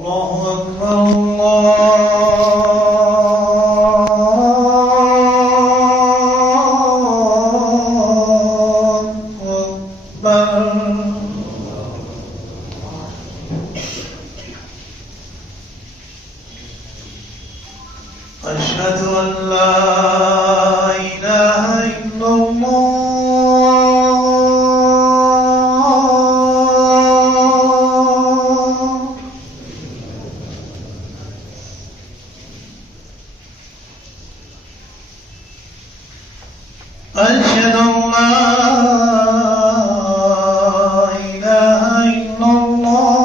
الله أكبر الله أشهد أن لا إله إلا الله أشهد أن لا إله إلا الله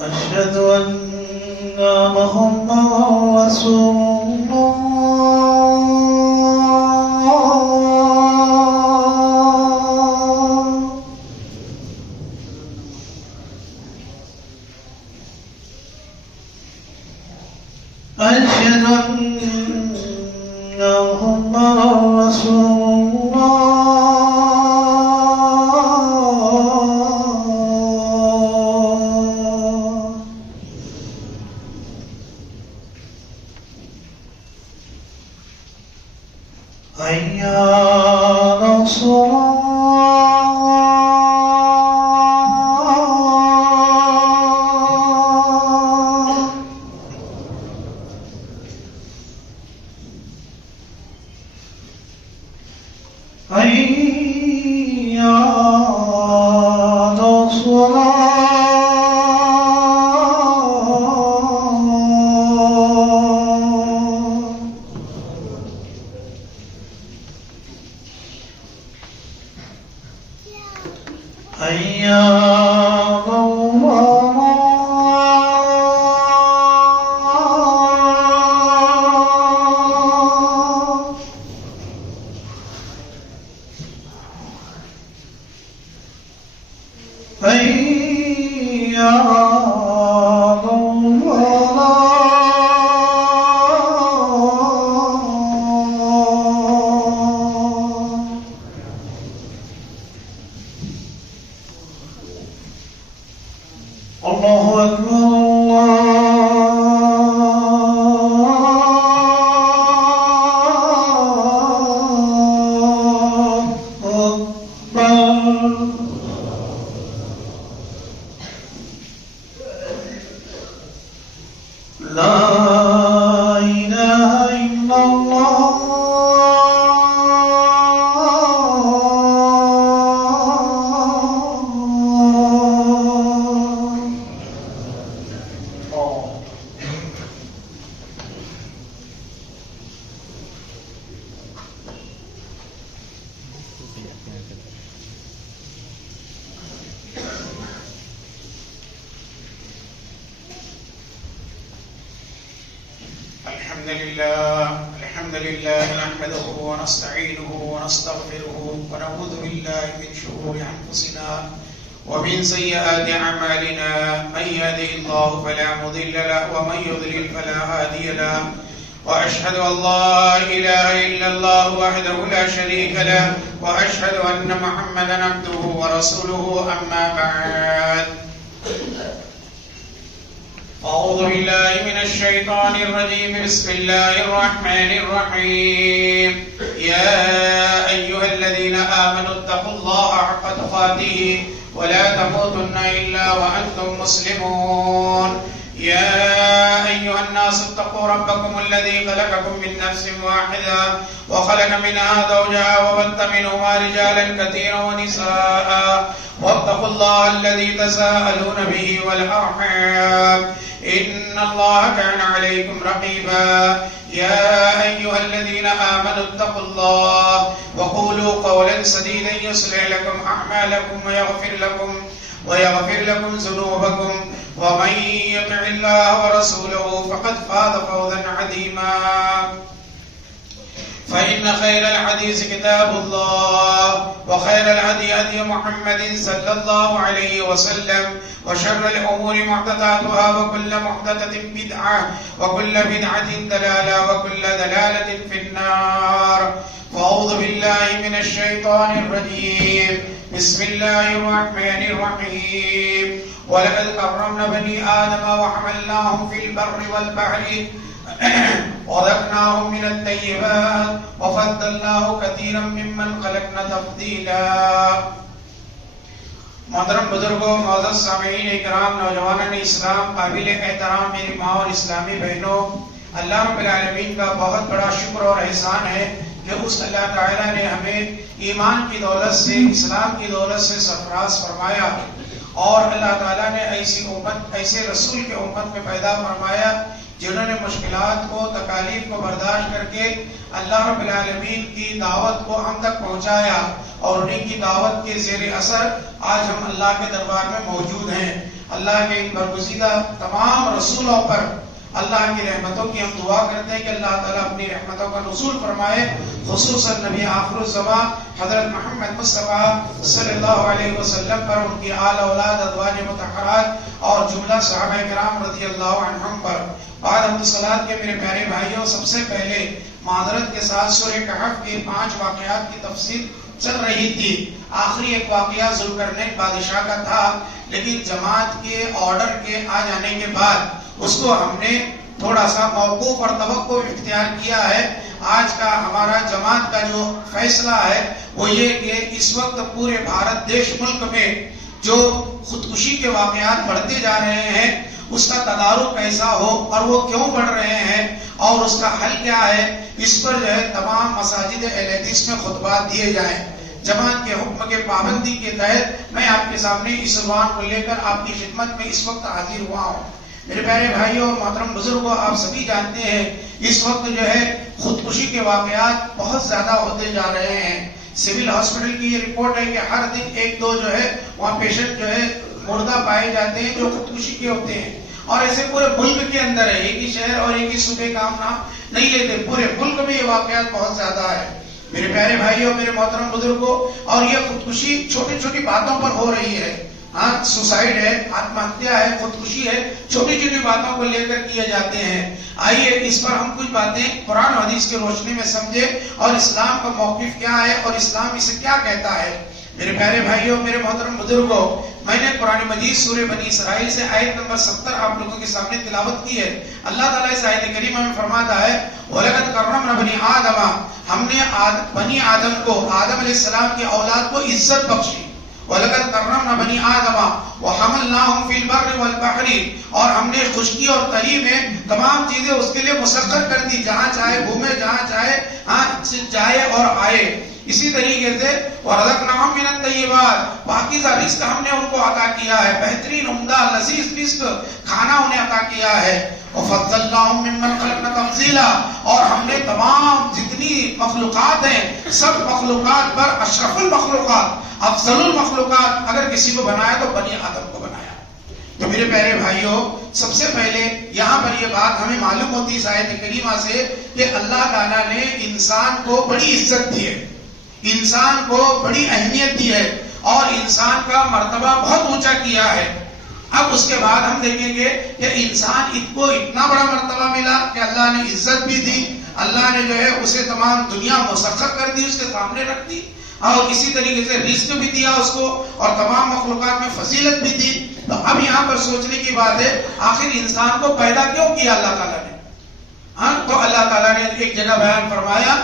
أشهد أن محمدا رسول الله أشهد أن محمدا رسول الله حي على الصلاة حي على الصلاة حي على الفلاح حي على الفلاح الله أكبر الله أكبر لا إله إلا الله الحمد لله نحمده ونستعينه ونستغفره ونعوذ بالله من شرور أنفسنا ومن سيئات أعمالنا من يهده الله فلا مضل له ومن يضلل فلا هادي له وأشهد أن لا إله إلا الله وحده لا شريك له وأشهد أن محمدا عبده ورسوله أما بعد أعوذ بالله من الشيطان الرجيم بسم الله الرحمن الرحيم يا أيها الذين آمنوا اتقوا الله حق تقاته ولا تموتن إلا وأنتم مسلمون يا أيها الناس اتقوا ربكم الذي خلقكم من نفس واحدة وخلق منها زوجها وبث منهما رجالا كثيرا ونساء واتقوا الله الذي تساءلون به والأرحام إن الله كان عليكم رقيبا يا أيها الذين آمنوا اتقوا الله وقولوا قولا سديدا يصلح لكم أعمالكم ويغفر لكم ذنوبكم ومن يطع الله ورسوله فقد فاز فوزا عظيما فإن خير الحديث كتاب الله وخير الهدي هدي محمد صلى الله عليه وسلم وشر الأمور محدثاتها وكل محدثة بدعة وكل بدعة ضلالة وكل ضلالة في النار. فأعوذ بالله من الشيطان الرجيم. بسم الله الرحمن الرحيم. ولقد كرمنا بني آدم وحملناهم في البر والبحر ورزقناهم من الطيبات وفضلناهم كثيرا ممن خلقنا تفضيلا. محترم بزرگوں، معزز سامعین اکرام، نوجوانان اسلام، قابل احترام میری ماں اور اسلامی بہنوں، اللہ رب العالمین کا بہت بڑا شکر اور احسان ہے کہ اس اللہ تعالیٰ نے ہمیں ایمان کی دولت سے، اسلام کی دولت سے سرفراز فرمایا اور اللہ تعالیٰ نے ایسی امت، ایسے رسول کے امت میں پیدا فرمایا جنہوں نے مشکلات کو، تکالیف کو برداشت کر کے اللہ رب العالمین کی دعوت کو ہم تک پہنچایا، اور انہیں کی دعوت کے زیر اثر آج ہم اللہ کے دربار میں موجود ہیں. اللہ کے ان برگزیدہ تمام رسولوں پر اللہ کی رحمتوں کی ہم دعا کرتے ہیں کہ اللہ تعالیٰ اپنی رحمتوں کا نزول فرمائے، خصوصاً نبی آخر الزمان حضرت محمد مصطفیٰ صلی اللہ علیہ وسلم پر، ان کی آل اولاد، ازواج مطہرات اور جملہ صحابہ کرام رضی اللہ عنہم پر. بعد حمد صلوات کے میرے پیارے بھائیوں، سب سے پہلے معذرت کے ساتھ سورہ کہف کے 5 واقعات کی تفصیل چل رہی تھی. آخری ایک واقعہ ذوالقرنین بادشاہ کا تھا، لیکن جماعت کے آرڈر کے آ جانے کے بعد اس کو ہم نے تھوڑا سا موقوف اور توقف اختیار کیا ہے. آج کا ہمارا جماعت کا جو فیصلہ ہے وہ یہ کہ اس وقت پورے بھارت دیش ملک میں جو خودکشی کے واقعات بڑھتے جا رہے ہیں، اس کا تدارک کیسا ہو اور وہ کیوں بڑھ رہے ہیں اور اس کا حل کیا ہے، اس پر جو ہے تمام مساجد اہل حدیث میں خطبات دیے جائیں. جماعت کے حکم کے پابندی کے تحت میں آپ کے سامنے اس عنوان کو لے کر آپ کی خدمت میں اس وقت حاضر ہوا ہوں. میرے پیارے بھائیوں، محترم بزرگوں، آپ سبھی جانتے ہیں اس وقت جو ہے خودکشی کے واقعات بہت زیادہ ہوتے جا رہے ہیں. سول ہاسپٹل کی یہ رپورٹ ہے کہ ہر دن 1-2 جو ہے وہاں پیشنٹ جو ہے مردہ پائے جاتے ہیں جو خودکشی کے ہوتے ہیں. اور ایسے پورے ملک کے اندر ہے، ایک ہی شہر اور ایک ہی صوبے کا ہم نام نہیں لیتے، پورے ملک میں یہ واقعات بہت زیادہ ہے. میرے پیارے بھائیوں، میرے محترم بزرگوں، اور یہ خودکشی چھوٹی چھوٹی باتوں پر ہو رہی ہے. ہاں، سوسائڈ ہے، آتم ہتیا ہے، خودکشی ہے، چھوٹی چھوٹی باتوں کو لے کر کیے جاتے ہیں. آئیے اس پر ہم کچھ باتیں قرآن و حدیث کی روشنی میں سمجھے اور اسلام کا موقف کیا ہے اور اسلام اسے کیا کہتا ہے. میرے پیارے بھائیوں، میرے محترم بزرگوں، میں نے قرآن مجید سورہ بنی اسرائیل سے آیت نمبر 70 آپ لوگوں کے سامنے تلاوت کی ہے. اللہ تعالیٰ اس آیت کریمہ میں فرماتا ہے وَلَقَدْ كَرَّمْنَا بَنِي آدَمَ، ہم نے بنی آدم کو، آدم علیہ السلام کی اولاد کو عزت بخشی. وَلَقَدْ كَرَّمْنَا بَنِي آدَمَ وَحَمَلْنَاهُمْ فِي الْبَرِّ وَالْبَحْرِ، اور ہم نے خشکی اور تری میں تمام چیزیں اس کے لیے مسخر کر دی، جہاں چاہے گھومے، جہاں چاہے جائے اور آئے. اسی طریقے سے وَرَزَقْنَاهُمْ مِنَ الطَّيِّبَاتِ، پاکیزہ رزق ہم نے ان کو عطا کیا ہے، بہترین عمدہ لذیذ رزق کھانا انہیں عطا کیا ہے. وَفَضَّلْنَاهُمْ مِمَّنْ خَلَقْنَا تَفْضِيلًا، اور ہم نے تمام جتنی مخلوقات ہیں سب مخلوقات پر اشرف المخلوقات، افضل المخلوقات اگر کسی کو بنایا تو بنی آدم کو بنایا. تو میرے پیارے بھائیوں، سب سے پہلے یہاں پر یہ بات ہمیں معلوم ہوتی ہے اس آیت کریمہ سے کہ اللہ تعالیٰ نے انسان کو بڑی عزت دی ہے، انسان کو بڑی اہمیت دی ہے اور انسان کا مرتبہ بہت اونچا کیا ہے. اب اس کے بعد ہم دیکھیں گے کہ انسان کو اتنا بڑا مرتبہ ملا کہ اللہ نے عزت بھی دی، اللہ نے جو ہے اسے تمام دنیا مسخر کر دی، اس کے سامنے رکھ دی، اور اسی طریقے سے رزق بھی دیا اس کو اور تمام مخلوقات میں فضیلت بھی دی. تو اب یہاں پر سوچنے کی بات ہے آخر انسان کو پیدا کیوں کیا اللہ تعالیٰ نے؟ تو اللہ تعالیٰ نے ایک جگہ بیان فرمایا،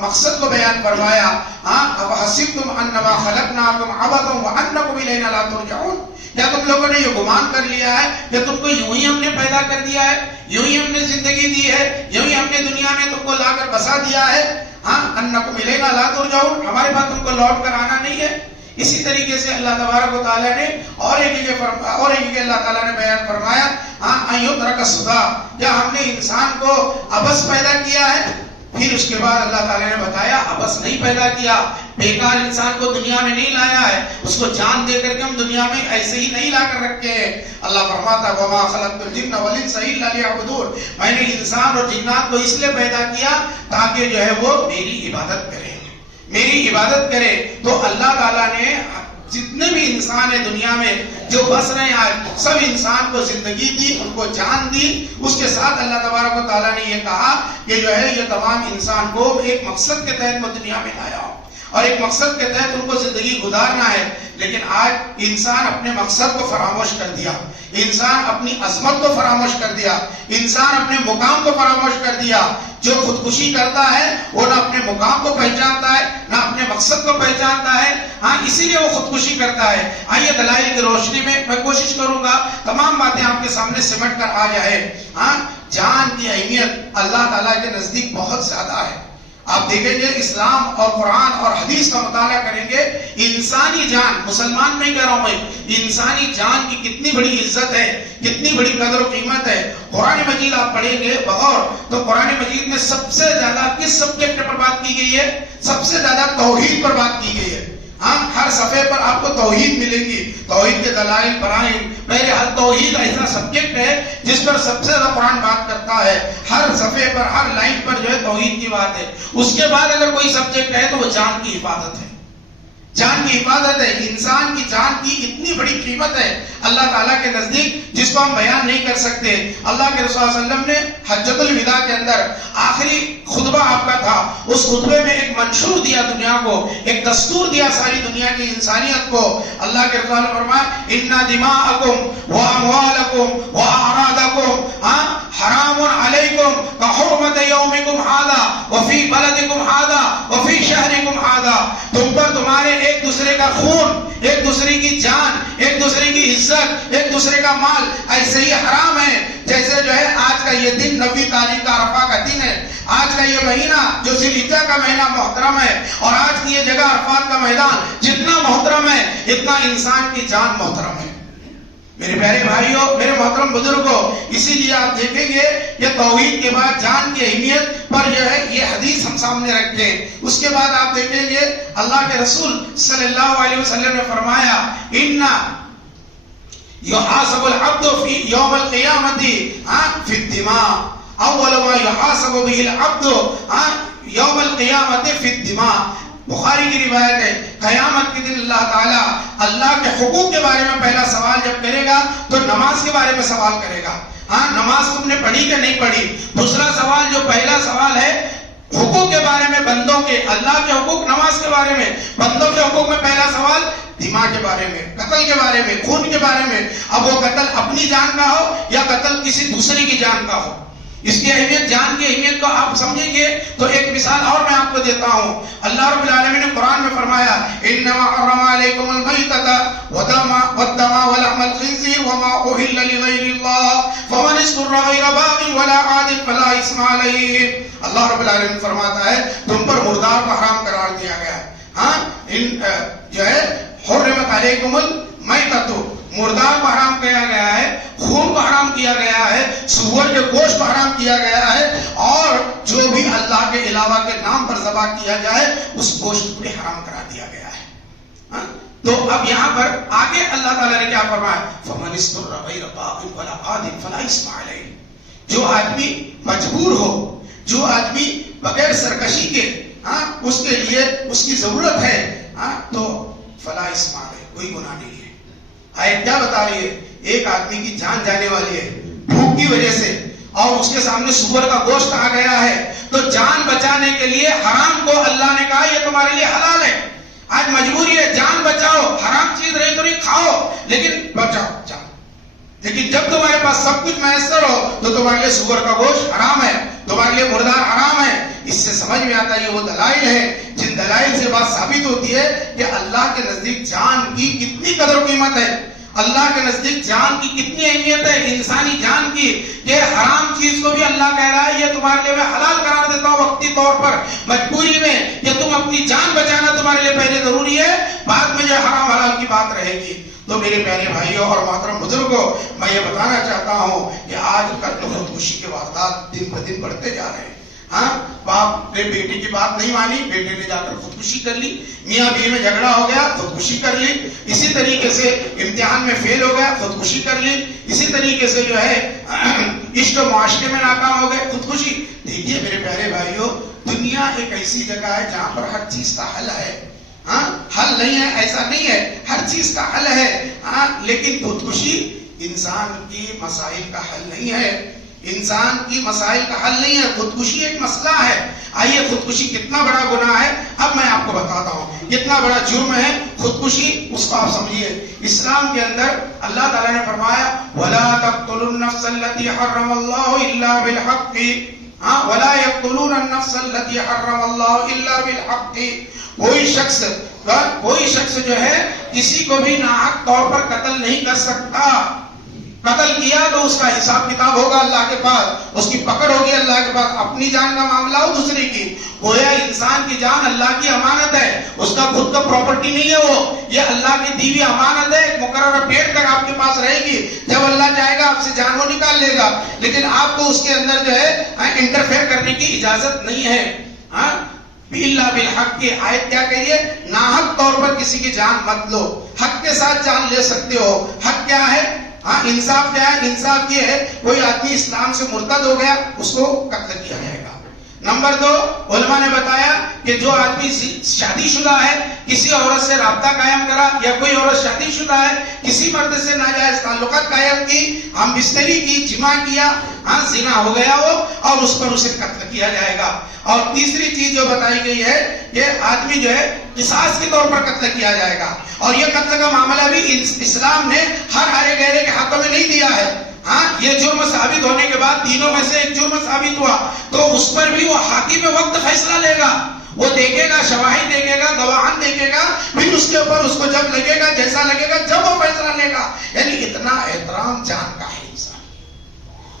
مقصد کو بیان فرمایا. وَحَسِبْتُمْ أَنَّمَا خَلَقْنَاكُمْ عَبَثًا وَأَنَّكُمْ إِلَيْنَا لَا تُرْجَعُونَ، کیا تم لوگوں نے یہ گمان کر لیا ہے کہ تم کو یوں ہی ہم نے پیدا کر دیا ہے، یوں ہی ہم نے زندگی دی ہے، یوں ہی ہم نے دنیا میں تم کو لا کر بسا دیا ہے؟ أَنَّكُمْ إِلَيْنَا لَا تُرْجَعُونَ، ہمارے پاس تم کو لوٹ کر آنا نہیں ہے. اسی طریقے سے اللہ تبارک و تعالیٰ نے اور ایک اللہ تعالیٰ نے بیان فرمایا أَن يُتْرَكَ سُدًى، کیا ہم نے انسان کو عبث پیدا کیا ہے؟ پھر اس کے بعد اللہ تعالیٰ نے بتایا ابس نہیں پیدا کیا، بیکار انسان کو دنیا میں نہیں لایا ہے، اس کو جان دے کر کے ہم دنیا میں ایسے ہی نہیں لا کر رکھے ہیں۔ اللہ فرماتا وما خلقت الجن والانس الا لیعبدون، میں نے انسان اور جنات کو اس لیے پیدا کیا تاکہ جو ہے وہ میری عبادت کرے، میری عبادت کرے۔ تو اللہ تعالیٰ نے جتنے بھی انسان ہیں دنیا میں جو بس رہے ہیں آج، سب انسان کو زندگی دی، ان کو جان دی۔ اس کے ساتھ اللہ تبارک و تعالیٰ نے یہ کہا کہ جو ہے یہ تمام انسان کو ایک مقصد کے تحت میں دنیا میں لایا ہوں اور ایک مقصد کے تحت ان کو زندگی گزارنا ہے۔ لیکن آج انسان اپنے مقصد کو فراموش کر دیا، انسان اپنی عظمت کو فراموش کر دیا، انسان اپنے مقام کو فراموش کر دیا۔ جو خودکشی کرتا ہے وہ نہ اپنے مقام کو پہچانتا ہے نہ اپنے مقصد کو پہچانتا ہے، ہاں اسی لیے وہ خودکشی کرتا ہے۔ آئیے دلائل کی روشنی میں کوشش کروں گا تمام باتیں آپ کے سامنے سمٹ کر آ جائے۔ ہاں جان کی اہمیت اللہ تعالیٰ کے نزدیک بہت زیادہ ہے۔ آپ دیکھیں گے اسلام اور قرآن اور حدیث کا مطالعہ کریں گے، انسانی جان، مسلمان نہیں کہہ رہا ہوں میں، انسانی جان کی کتنی بڑی عزت ہے، کتنی بڑی قدر و قیمت ہے۔ قرآن مجید آپ پڑھیں گے بغور تو قرآن مجید میں سب سے زیادہ کس سبجیکٹ پر بات کی گئی ہے؟ سب سے زیادہ توحید پر بات کی گئی ہے۔ ہاں ہر صفحے پر آپ کو توحید ملے گی، توحید کے دلائل برائن۔ پہلے ہر توحید ایسا سبجیکٹ ہے جس پر سب سے زیادہ قرآن بات کرتا ہے، ہر صفحے پر ہر لائن پر جو ہے توحید کی بات ہے۔ اس کے بعد اگر کوئی سبجیکٹ ہے تو وہ جان کی حفاظت ہے، جان کی حفاظت ہے۔ انسان کی جان کی اتنی بڑی قیمت ہے اللہ تعالیٰ کے نزدیک جس کو ہم بیان نہیں کر سکتے۔ اللہ کے رسول صلی اللہ علیہ وسلم نے حجۃ الوداع کے اندر آخری خطبہ آپ کا تھا، اس خطبے میں ایک منشور دیا دنیا کو، ایک دستور دیا ساری دنیا کی انسانیت کو۔ اللہ کے رسول نے فرمایا اِنَّ دِمَاءَكُمْ وَأَمْوَالَكُمْ وَأَعْرَاضَكُمْ حرام علیکم کحرمت یومکم ھذا وفی بلدکم ھذا وفی شہرکم ھذا، تم پر تمہارے ایک دوسرے کا خون، ایک دوسرے کی جان، ایک دوسرے کی عزت، ایک دوسرے کا مال ایسے ہی حرام ہے جیسے جو ہے آج کا یہ دن 9 تاریخ کا عرفہ کا دن ہے، آج کا یہ مہینہ جو ذی الحجہ کا مہینہ محترم ہے، اور آج کی یہ جگہ عرفات کا میدان جتنا محترم ہے اتنا انسان کی جان محترم ہے۔ میرے پیارے بھائیوں، میرے محترم بزرگوں، اسی لیے آپ دیکھیں گے کہ توحید کے بعد جان کی اہمیت پر جو ہے یہ حدیث ہم سامنے رکھتے ہیں۔ اس کے بعد آپ دیکھیں گے اللہ کے رسول صلی اللہ علیہ وسلم نے فرمایا ان یحاسب العبد فی یوم القیامت فی الدماء، اول ما یحاسب به العبد یوم القیامت فی الدماء۔ بخاری کی روایت ہے قیامت کے دن اللہ تعالیٰ اللہ کے حقوق کے بارے میں پہلا سوال جب کرے گا تو نماز کے بارے میں سوال کرے گا، ہاں نماز تم نے پڑھی کہ نہیں پڑھی۔ دوسرا سوال جو پہلا سوال ہے حقوق کے بارے میں، بندوں کے، اللہ کے حقوق نماز کے بارے میں، بندوں کے حقوق میں پہلا سوال دماغ کے بارے میں، قتل کے بارے میں، خون کے بارے میں، اب وہ قتل اپنی جان کا ہو یا قتل کسی دوسرے کی جان کا ہو۔ اس کی اہمیت، جان کی اہمیت کو آپ سمجھیں گے تو ایک مثال اور میں آپ کو دیتا ہوں۔ اللہ رب العالمین نے قرآن میں فرمایا انما حرم علیکم المیتۃ والدم ولحم الخنزیر وما اہل لغیر اللہ فمن اضطر غیر باغ ولا عاد فلا اثم علیہ۔ اللہ رب العالمین فرماتا ہے تم پر مردار کو حرام قرار دیا گیا ہے، ہاں جو ہے حرمت علیکم المیتۃ، مردار کو حرام کیا گیا ہے، خون کو حرام کیا گیا ہے، سور کے گوشت کو حرام کیا گیا ہے، اور جو بھی اللہ کے علاوہ کے نام پر ذبح کیا جائے اس گوشت کو بھی حرام کرا دیا گیا ہے۔ تو اب یہاں پر آگے اللہ تعالیٰ نے کیا فرمایا فمن اضطر غیر باغ ولا عاد فلا اثم علیہ، جو آدمی مجبور ہو، جو آدمی بغیر سرکشی کے اس کے لیے اس کی ضرورت ہے تو فلا اثم علیہ، کوئی گناہ نہیں ہے۔ آیت کیا بتا رہی ہے؟ ایک آدمی کی جان جانے والی ہے بھوک کی وجہ سے اور اس کے سامنے سور کا گوشت آ گیا ہے، تو جان بچانے کے لیے حرام کو اللہ نے کہا یہ تمہارے لیے حلال ہے۔ آج مجبوری ہے، جان بچاؤ، حرام چیز رہی تو نہیں کھاؤ لیکن بچاؤ جان۔ لیکن جب تمہارے پاس سب کچھ میسر ہو تو تمہارے لیے سور کا گوشت حرام ہے، تمہارے لیے مردار حرام ہے۔ اس سے سمجھ میں آتا ہے یہ وہ دلائل ہیں جن دلائل سے بات ثابت ہوتی ہے کہ اللہ کے نزدیک جان کی کتنی قدر و قیمت ہے، اللہ کے نزدیک جان کی کتنی اہمیت ہے، انسانی جان کی، کہ حرام چیز کو بھی اللہ کہہ رہا ہے یہ تمہارے لیے میں حلال قرار دیتا ہوں وقتی طور پر، مجبوری میں، کہ تم اپنی جان بچانا تمہارے لیے پہلے ضروری ہے، بعد میں جو حرام حلال کی بات رہے گی۔ تو میرے پیارے بھائیوں اور محترم بزرگوں، میں یہ بتانا چاہتا ہوں کہ آج قتل و خودکشی کے واردات دن بہ دن بڑھتے جا رہے ہیں، ہاں باپ نے بیٹے کی بات نہیں مانی، بیٹے نے جا کر خودکشی کر لی، میاں بیوی میں جھگڑا ہو گیا خودکشی کر لی، اسی طریقے سے امتحان میں فیل ہو گیا خودکشی کر لی، اسی طریقے سے جو ہے عشق و معاشرے میں ناکام ہو گئے خودکشی۔ دیکھیے میرے پیارے بھائیوں، دنیا ایک ایسی جگہ ہے جہاں پر ہر چیز کا حل ہے، ہاں حل نہیں ہے ایسا نہیں ہے، ہر چیز کا حل ہے، ہاں لیکن خودکشی انسان کی مسائل کا حل نہیں ہے، انسان کی مسائل کا حل نہیں ہے، خودکشی ایک مسئلہ ہے۔ آئیے خودکشی کتنا بڑا گناہ ہے اب میں آپ کو بتاتا ہوں، کتنا بڑا جرم ہے خودکشی، اس کو آپ سمجھیے۔ اسلام کے اندر اللہ تعالیٰ نے فرمایا وَلَا تَقْتُلُوا النَّفْسَ الَّتِي حَرَّمَ اللَّهُ إِلَّا بِالْحَقِّ، وَلَا يَقْتُلُونَ النَّفْسَ الَّتِي حَرَّمَ اللَّهُ إِلَّا بِالْحَقِّ۔ کوئی شخص جو ہے کسی کو بھی ناحق طور پر قتل نہیں کر سکتا، قتل کیا تو اس کا حساب کتاب ہوگا اللہ کے پاس، اس کی پکڑ ہوگی اللہ کے پاس، اپنی جان کا معاملہ ہو دوسرے کی۔ گویا انسان کی جان اللہ کی امانت ہے، اس کا خود کا پراپرٹی نہیں ہے، وہ یہ اللہ کی دی ہوئی امانت ہے، ایک مقررہ پیریڈ تک آپ کے پاس رہے گی، جب اللہ چاہے گا آپ سے جان وہ نکال لے گا، لیکن آپ کو اس کے اندر جو ہے انٹرفیئر کرنے کی اجازت نہیں ہے۔ ہاں باللہ بالحق کی آیت کیا کہیے؟ ناحق طور پر کسی کی جان مت لو، حق کے ساتھ جان لے سکتے ہو۔ حق کیا ہے؟ ہاں انصاف کیا ہے؟ انصاف یہ ہے کوئی آدمی اسلام سے مرتد ہو گیا اس کو قتل کیا جائے گا۔ نمبر 2، علماء نے بتایا کہ جو آدمی شادی شدہ ہے، کسی عورت سے رابطہ قائم کرا، یا کوئی عورت شادی شدہ ہے کسی مرد سے ناجائز تعلقات قائم کی، ہم بستری کی، جمع کیا، ہاں زنا ہو گیا وہ، اور اس پر اسے قتل کیا جائے گا۔ اور تیسری چیز جو بتائی گئی ہے کہ آدمی جو ہے قصاص کے طور پر قتل کیا جائے گا، اور یہ قتل کا معاملہ بھی اسلام نے ہر ہرے گہرے کے ہاتھوں میں نہیں دیا ہے۔ ہاں یہ جرم ثابت ہونے کے بعد تینوں میں سے ایک جرم ثابت ہوا تو اس پر بھی وہ حاکم وقت فیصلہ لے گا، وہ دیکھے گا، شواہد دیکھے گا، گواہان دیکھے گا، پھر اس کے اوپر اس کو جب لگے گا، جیسا لگے گا، جب وہ فیصلہ لے گا۔ یعنی اتنا احترام جان کا ہے انسان۔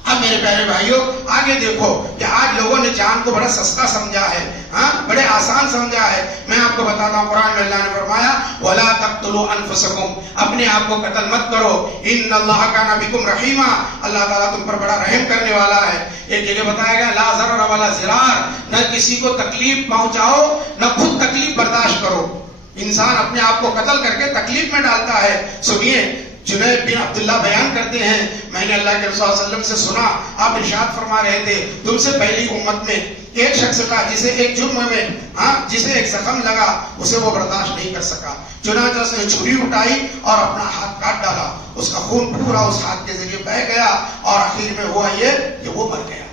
اب میرے پیارے بھائیوں آگے دیکھو کہ آج لوگوں نے جان کو بڑا سستا سمجھا ہے، ہاں بڑے آسان سمجھا ہے۔ میں آپ کو بتاتا ہوں، قرآن میں اللہ نے فرمایا وَلَا تَقْتُلُوا أَنفُسَكُمْ، اپنے آپ کو قتل مت کرو، إِنَّ اللَّهَ كَانَ بِكُمْ رَحِيمًا، اللہ تعالیٰ تم پر بڑا رحم کرنے والا ہے۔ ایک جگہ بتایا گیا لا ضرر ولا ضرار، نہ کسی کو تکلیف پہنچاؤ نہ خود تکلیف برداشت کرو۔ انسان اپنے آپ کو قتل کر کے تکلیف میں ڈالتا ہے۔ سنیے جنید بن عبداللہ بیان کرتے ہیں، میں نے اللہ کے رسول صلی اللہ علیہ وسلم سے سنا، آپ ارشاد فرما رہے تھے تم سے پہلی امت میں ایک شخص کا جسے ایک جرم میں جسے ایک زخم لگا اسے وہ برداشت نہیں کر سکا، چنانچہ اس نے چھری اٹھائی اور اپنا ہاتھ کاٹ ڈالا، اس کا خون پورا اس ہاتھ کے ذریعے بہہ گیا اور آخر میں ہوا یہ کہ وہ مر گیا،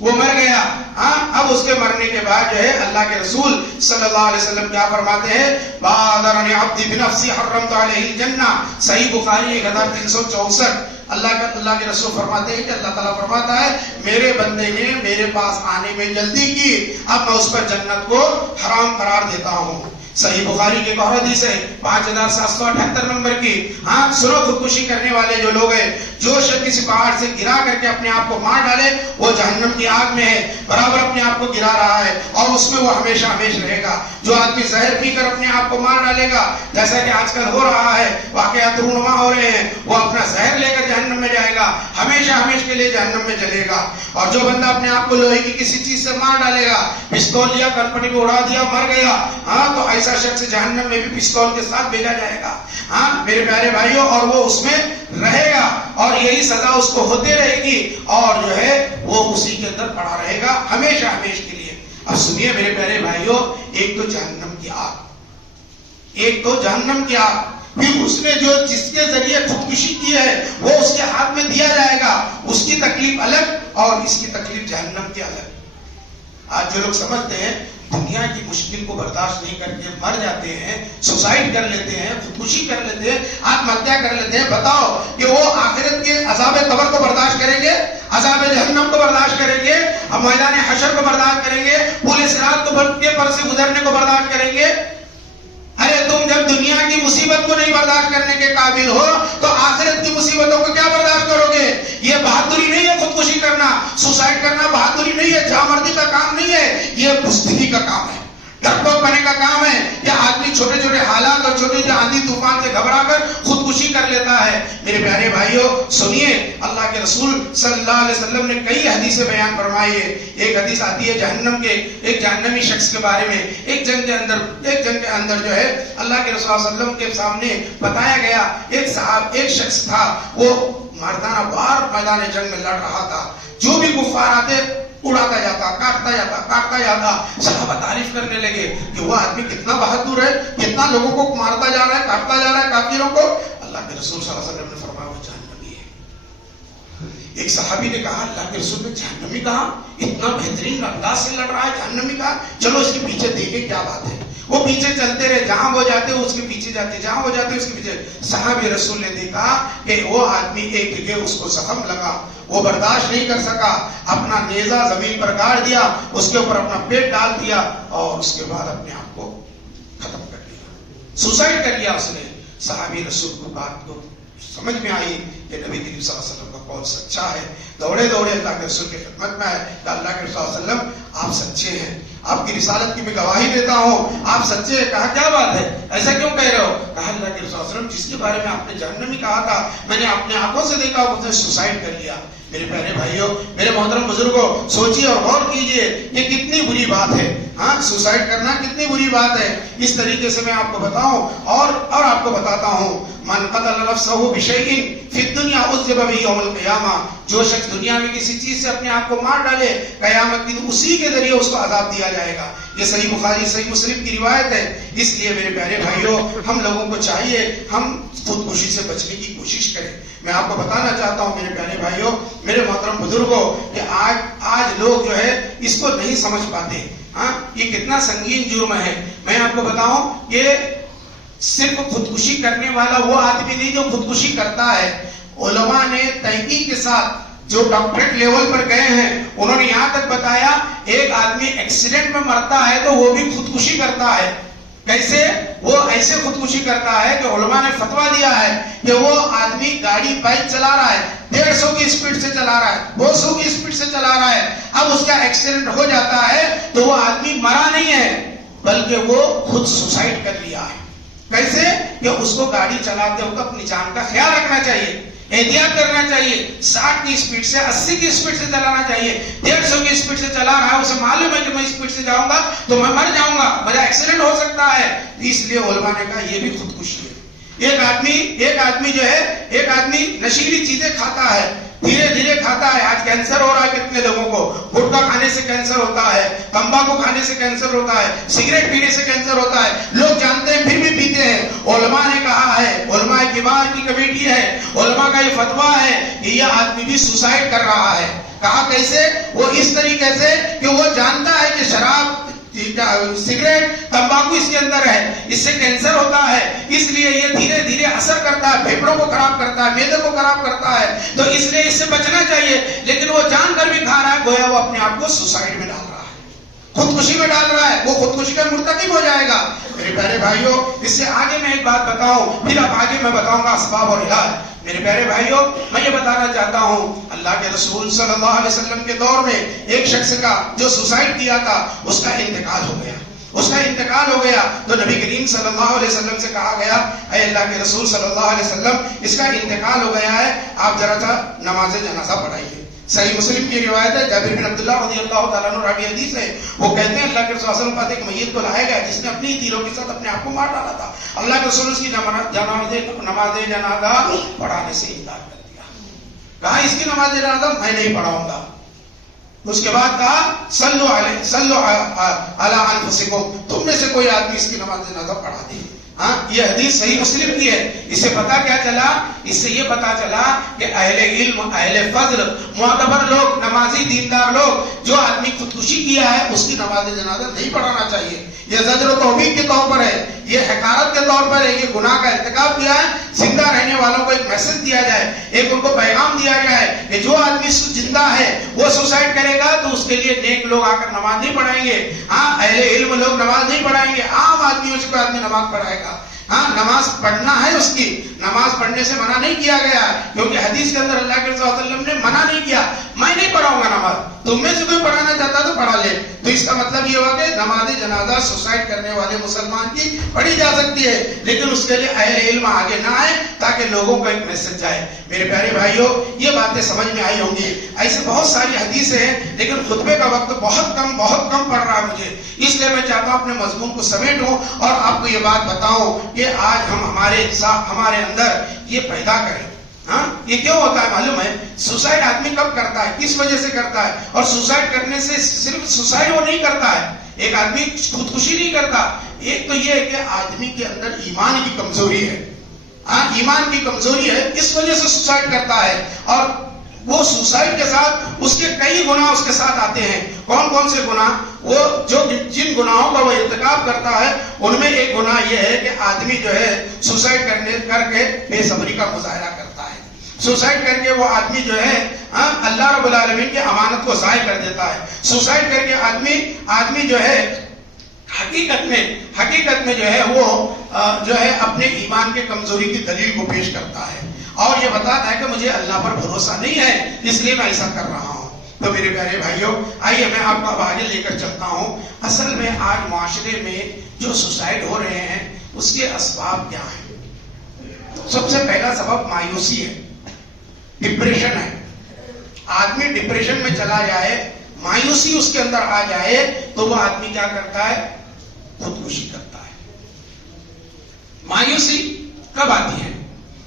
وہ مر گیا۔ اب اس کے مرنے کے بعد جو ہے اللہ کے رسول صلی اللہ علیہ وسلم کیا فرماتے ہیں؟ بادرنی عبدی بنفسی حرمت علیہ الجنہ، صحیح بخاری 1364۔ اللہ کے رسول فرماتے ہیں کہ اللہ تعالیٰ فرماتا ہے میرے بندے نے میرے پاس آنے میں جلدی کی، اب میں اس پر جنت کو حرام قرار دیتا ہوں۔ صحیح بخاری کی ایک اور حدیث ہے 5778 نمبر کی۔ ہاں سنو، خودکشی کرنے والے جو لوگ ہیں، جو شخص کسی پہاڑ سے گرا کر کے اپنے آپ کو مار ڈالے وہ جہنم کی آگ میں ہے، برابر اپنے آپ کو گرا رہا ہے اور اس میں وہ ہمیشہ ہمیشہ رہے گا۔ جو آدمی زہر پی کر اپنے آپ کو مار ڈالے گا، جیسا کہ آج کل ہو رہا ہے، واقعات رونما ہو رہے ہیں، وہ اپنا زہر لے کر جہنم میں جائے گا، ہمیشہ ہمیشہ کے لیے جہنم میں جلے گا۔ اور جو بندہ اپنے آپ کو لوہے کی کسی چیز سے مار ڈالے گا، پستول لیا کنپٹی میں اڑا دیا مر گیا، تو ایسا شخص جہنم میں بھی پستول کے ساتھ بھیجا جائے گا۔ میرے پیارے بھائیوں، اور وہ اس میں رہے گا اور یہی سزا اس کو ہوتے رہے گی اور جو ہے وہ اسی کے اندر پڑا رہے گا ہمیشہ ہمیشہ کے لیے۔ اب سنیے میرے پیارے بھائیوں، ایک تو جہنم کی آگ، ایک تو جہنم کی آگ، پھر اس نے جو جس کے ذریعے خودکشی کی ہے وہ اس کے ہاتھ میں دیا جائے گا، اس کی تکلیف الگ اور اس کی تکلیف جہنم کی الگ۔ آج جو لوگ سمجھتے ہیں دنیا کی مشکل کو برداشت نہیں کر کے مر جاتے ہیں، سوسائڈ کر لیتے ہیں، خودکشی کر لیتے ہیں، آتم ہتیا کر لیتے ہیں، بتاؤ کہ وہ آخرت کے عذاب قبر کو برداشت کریں گے، عذاب جہنم کو برداشت کریں گے، اب میدان حشر کو برداشت کریں گے، پورے صراط کے پر سے گزرنے کو برداشت کریں گے؟ ارے تم جب دنیا کی مصیبت کو نہیں برداشت کرنے کے قابل ہو تو آخرت کی مصیبتوں کو کیا برداشت کرو گے؟ یہ بہادری نہیں ہے خودکشی کرنا، سوسائڈ کرنا بہادری نہیں ہے، جہاں مردی کا کام نہیں ہے، یہ بزدلی کا کام ہے، ڈرپوک بنے کا کام ہے، یا آدمی چھوٹے چھوٹے حالات اور چھوٹے چھوٹے آندھی طوفان سے گھبرا کر خودکشی کر لیتا ہے؟ میرے پیارے بھائیوں سنیے، اللہ کے رسول صلی اللہ علیہ وسلم نے کئی حدیثیں بیان فرمائی ہے۔ ایک حدیث آتی ہے جہنم کے ایک جہنمی شخص کے بارے میں۔ ایک جنگ کے اندر جو ہے اللہ کے رسول صلی اللہ علیہ وسلم کے سامنے بتایا گیا، ایک شخص تھا، وہ مردانہ وار میدان جنگ میں لڑ رہا تھا، جو بھی کفار آتے اڑاتا جاتا، کاٹتا جاتا۔ صحابہ تعریف کرنے لگے کہ وہ آدمی کتنا بہادر ہے، کتنا لوگوں کو مارتا جا رہا ہے، کاٹتا جا رہا ہے کافروں کو۔ اللہ کے رسول صلی اللہ علیہ وسلم نے فرمایا وہ جہنمی ہے۔ ایک صحابی نے کہا اللہ کے رسول نے جہنمی کہا، اتنا بہترین انداز سے لڑ رہا ہے جہنمی کہا، چلو اس کے پیچھے دیکھیں کیا بات ہے۔ وہ پیچھے چلتے رہے، جہاں وہ جاتے اس کے پیچھے جاتے، جہاں وہ جاتے اس کے پیچھے۔ صحابی رسول نے دیکھا کہ وہ آدمی ایک جگہ اس کو زخم لگا، وہ برداشت نہیں کر سکا، اپنا نیزہ زمین پر گاڑ دیا، اس کے اوپر اپنا پیٹ ڈال دیا اور اس کے بعد اپنے آپ کو ختم کر دیا، سوسائڈ کر لیا اس نے۔ صحابی رسول کو بات کو سمجھ میں آئی کہ نبی کریم صلی اللہ علیہ وسلم کا قول سچا ہے، دوڑے اللہ کے رسول کی خدمت میں آئے کہ اللہ کے رسول صلی اللہ علیہ وسلم آپ سچے ہیں، آپ کی رسالت کی میں گواہی دیتا ہوں، آپ سچے ہیں۔ کہا کیا بات ہے، ایسا کیوں کہہ رہے ہو؟ کہا اللہ کے رسول صلی اللہ علیہ وسلم جس کے بارے میں آپ نے جہنمی کہا تھا، میں نے اپنے آنکھوں سے دیکھا، اس نے سوسائڈ کر لیا۔ میرے پیارے بھائیوں، میرے محترم بزرگوں، سوچیے اور غور کیجئے یہ کتنی بری بات ہے۔ ہاں، سوسائڈ کرنا کتنی بری بات ہے۔ اس طریقے سے میں آپ کو بتاؤں اور آپ کو بتاتا ہوں، من قتل نفسہ بشیء فی الدنیا عذب بہ یوم القیامہ، جو شخص دنیا میں کسی چیز سے اپنے آپ کو مار ڈالے، قیامت کے دن اسی کے ذریعے اس کو عذاب دیا جائے گا۔ یہ صحیح بخاری صحیح مسلم کی روایت ہے۔ اس لیے میرے پیارے بھائیوں، ہم لوگوں کو چاہیے ہم خودکشی سے بچنے کی کوشش کریں۔ میں آپ کو بتانا چاہتا ہوں میرے پیارے بھائیوں، میرے محترم بزرگوں، کہ آج لوگ جو ہے اس کو نہیں سمجھ پاتے۔ ہاں، یہ کتنا سنگین جرم ہے۔ میں آپ کو بتاؤں، یہ صرف خودکشی کرنے والا وہ آدمی نہیں جو خودکشی کرتا ہے۔ علماء نے تحقیق کے ساتھ جو ڈاکٹریٹ لیول پر گئے ہیں، انہوں نے یہاں تک بتایا ایک آدمی ایکسیڈنٹ میں مرتا ہے تو وہ بھی خودکشی کرتا ہے۔ کیسے؟ وہ ایسے خودکشی کرتا ہے کہ علماء نے فتویٰ دیا ہے کہ وہ آدمی گاڑی بائک چلا رہا ہے، 150 کی اسپیڈ سے چلا رہا ہے، 200 کی اسپیڈ سے چلا رہا ہے، اب اس کا ایکسیڈنٹ ہو جاتا ہے تو وہ آدمی مرا نہیں ہے بلکہ وہ خود سوسائڈ کر لیا ہے۔ کیسے؟ کہ اس کو گاڑی چلاتے وقت اپنی جان کا خیال رکھنا چاہیے، احتیاط کرنا چاہیے، 60 کی اسپیڈ سے 80 کی اسپیڈ سے چلانا چاہیے۔ 150 کی اسپیڈ سے چلا رہا ہے، اسے معلوم ہے کہ میں اسپیڈ سے جاؤں گا تو میں مر جاؤں گا، میرا ایکسیڈنٹ ہو سکتا ہے۔ اس لیے علماء نے کہا یہ بھی خودکشی ہے۔ ایک آدمی جو ہے، ایک آدمی نشیلی چیزیں کھاتا ہے، دھیرے دھیرے کھاتا ہے۔ آج کینسر ہو رہا ہے کتنے لوگوں کو، گٹکا کھانے سے کینسر ہوتا ہے، تمباکو کھانے سے کینسر ہوتا ہے، سگریٹ پینے سے کینسر ہوتا ہے، لوگ جانتے ہیں پھر بھی پیتے ہیں۔ علماء نے کہا ہے، علماء کبار کی کمیٹی ہے، علماء کا یہ فتویٰ ہے کہ یہ آدمی بھی سوسائڈ کر رہا ہے۔ کہا کیسے؟ وہ اس طریقے سے کہ وہ جانتا ہے کہ شراب، سگریٹ، تمباکو اس کے اندر ہے، اس سے کینسر ہوتا ہے، اس لیے یہ دھیرے دھیرے اثر کرتا ہے، پھیپھڑوں کو خراب کرتا ہے، معدے کو خراب کرتا ہے، تو اس لیے اس سے بچنا چاہیے۔ لیکن وہ جان کر بھی کھا رہا ہے، گویا وہ اپنے آپ کو سوسائڈ میں ڈال رہا ہے، خودکشی میں ڈال رہا ہے، وہ خودکشی کا مرتکب ہو جائے گا۔ میرے پیارے بھائیوں، اس سے آگے میں ایک بات بتاؤں، پھر اب آگے میں بتاؤں گا اسباب اور علاج۔ میرے پیارے بھائیوں، میں یہ بتانا چاہتا ہوں، اللہ کے رسول صلی اللہ علیہ وسلم کے دور میں ایک شخص کا جو سوسائڈ کیا تھا، اس کا انتقال ہو گیا۔ اس کا انتقال ہو گیا تو نبی کریم صلی اللہ علیہ وسلم سے کہا گیا، اے اللہ کے رسول صلی اللہ علیہ وسلم، اس کا انتقال ہو گیا ہے، آپ ذرا سا نماز جنازہ پڑھائیے۔ صحیح مسلم کی روایت ہے، جابر بن عبداللہ رضی اللہ تعالیٰ عنہ راوی حدیث ہے، وہ کہتے ہیں اللہ کے رسول صلی اللہ علیہ وسلم کے پاس ایک میت کو لایا گیا جس نے اپنی تیروں کے ساتھ اپنے آپ کو مار ڈالا تھا۔ اللہ کے رسول اس کی نماز جنازہ پڑھانے سے انکار کر دیا، کہا اس کی نماز جنازہ میں نہیں پڑھاؤں گا۔ اس کے بعد کہا صلو علی انفسکم، تم میں سے کوئی آدمی اس کی نماز جنازہ پڑھا دے۔ ہاں، یہ حدیث صحیح مسلم کی ہے۔ اس سے پتا کیا چلا؟ اس سے یہ پتا چلا کہ اہل علم، اہل فضل، معتبر لوگ، نمازی دیندار لوگ، جو آدمی خودکشی کیا ہے اس کی نماز جنازہ نہیں پڑھانا چاہیے۔ یہ زجر و توبیخ کے طور پر ہے، یہ حقارت کے طور پر ہے، یہ گناہ کا ارتکاب کیا ہے۔ زندہ رہنے والوں کو ایک میسج دیا جائے، ایک ان کو پیغام دیا جائے کہ جو آدمی زندہ ہے وہ سوسائڈ کرے گا تو اس کے لیے نیک لوگ آ کر نماز نہیں پڑھائیں گے، ہاں اہل علم لوگ نماز نہیں پڑھائیں گے، عام آدمیوں سے کوئی آدمی نماز پڑھائے گا۔ ہاں نماز پڑھنا ہے اس کی، نماز پڑھنے سے منع نہیں کیا گیا ہے، کیونکہ حدیث کے اندر اللہ کے رسول صلی اللہ علیہ وسلم نے منع نہیں کیا میں نہیں پڑھاؤں گا نماز، تم میں سے کوئی پڑھانا چاہتا تو پڑھا لے. تو اس کا مطلب یہ ہوا کہ نماز جنازہ سوسائڈ کرنے والے مسلمان کی پڑھی جا سکتی ہے، لیکن اس کے لیے اہل علم آگے نہ آئے تاکہ لوگوں کو ایک میسج جائے. میرے پیارے بھائیوں یہ باتیں سمجھ میں آئی ہوں گی. ایسے بہت ساری حدیثیں ہیں لیکن خطبے کا وقت بہت کم پڑ رہا ہے مجھے، اس لیے میں چاہتا ہوں اپنے مضمون کو سمیٹوں اور آپ کو یہ بات بتاؤں کہ آج ہم ہمارے اندر یہ پیدا کریں. ہاں یہ کیوں ہوتا ہے معلوم ہے؟ سوسائڈ آدمی کب کرتا ہے، کس وجہ سے کرتا ہے؟ اور سوسائڈ کرنے سے صرف سوسائڈ وہ نہیں کرتا ہے، ایک آدمی خودکشی نہیں کرتا. ایک تو یہ ہے کہ آدمی کے اندر ایمان کی کمزوری ہے، ایمان کی کمزوری ہے، اس وجہ سے سوسائڈ کرتا ہے. اور وہ سوسائڈ کے ساتھ اس کے کئی گناہ اس کے ساتھ آتے ہیں. کون کون سے گناہ؟ وہ جن گناہوں کا وہ ارتکاب کرتا ہے ان میں ایک گناہ یہ ہے کہ آدمی جو ہے سوسائڈ کر کے بے صبری کا مظاہرہ کرتا ہے. سوسائڈ کر کے وہ آدمی جو ہے اللہ رب العالمین کی امانت کو ضائع کر دیتا ہے. سوسائڈ کر کے آدمی جو ہے حقیقت میں جو ہے وہ جو ہے اپنے ایمان کے کمزوری کی دلیل کو پیش کرتا ہے اور یہ بتاتا ہے کہ مجھے اللہ پر بھروسہ نہیں ہے اس لیے میں ایسا کر رہا ہوں. تو میرے پیارے بھائیوں آئیے میں آپ کو آگے لے کر چلتا ہوں. اصل میں آج معاشرے میں جو سوسائڈ ہو رہے ہیں اس کے اسباب کیا ہیں؟ سب سے پہلا سبب مایوسی ہے، ڈپریشن ہے. آدمی ڈپریشن میں چلا جائے، مایوسی اس کے اندر آ جائے تو وہ آدمی کیا کرتا ہے؟ خودکشی کرتا ہے. مایوسی کب آتی ہے؟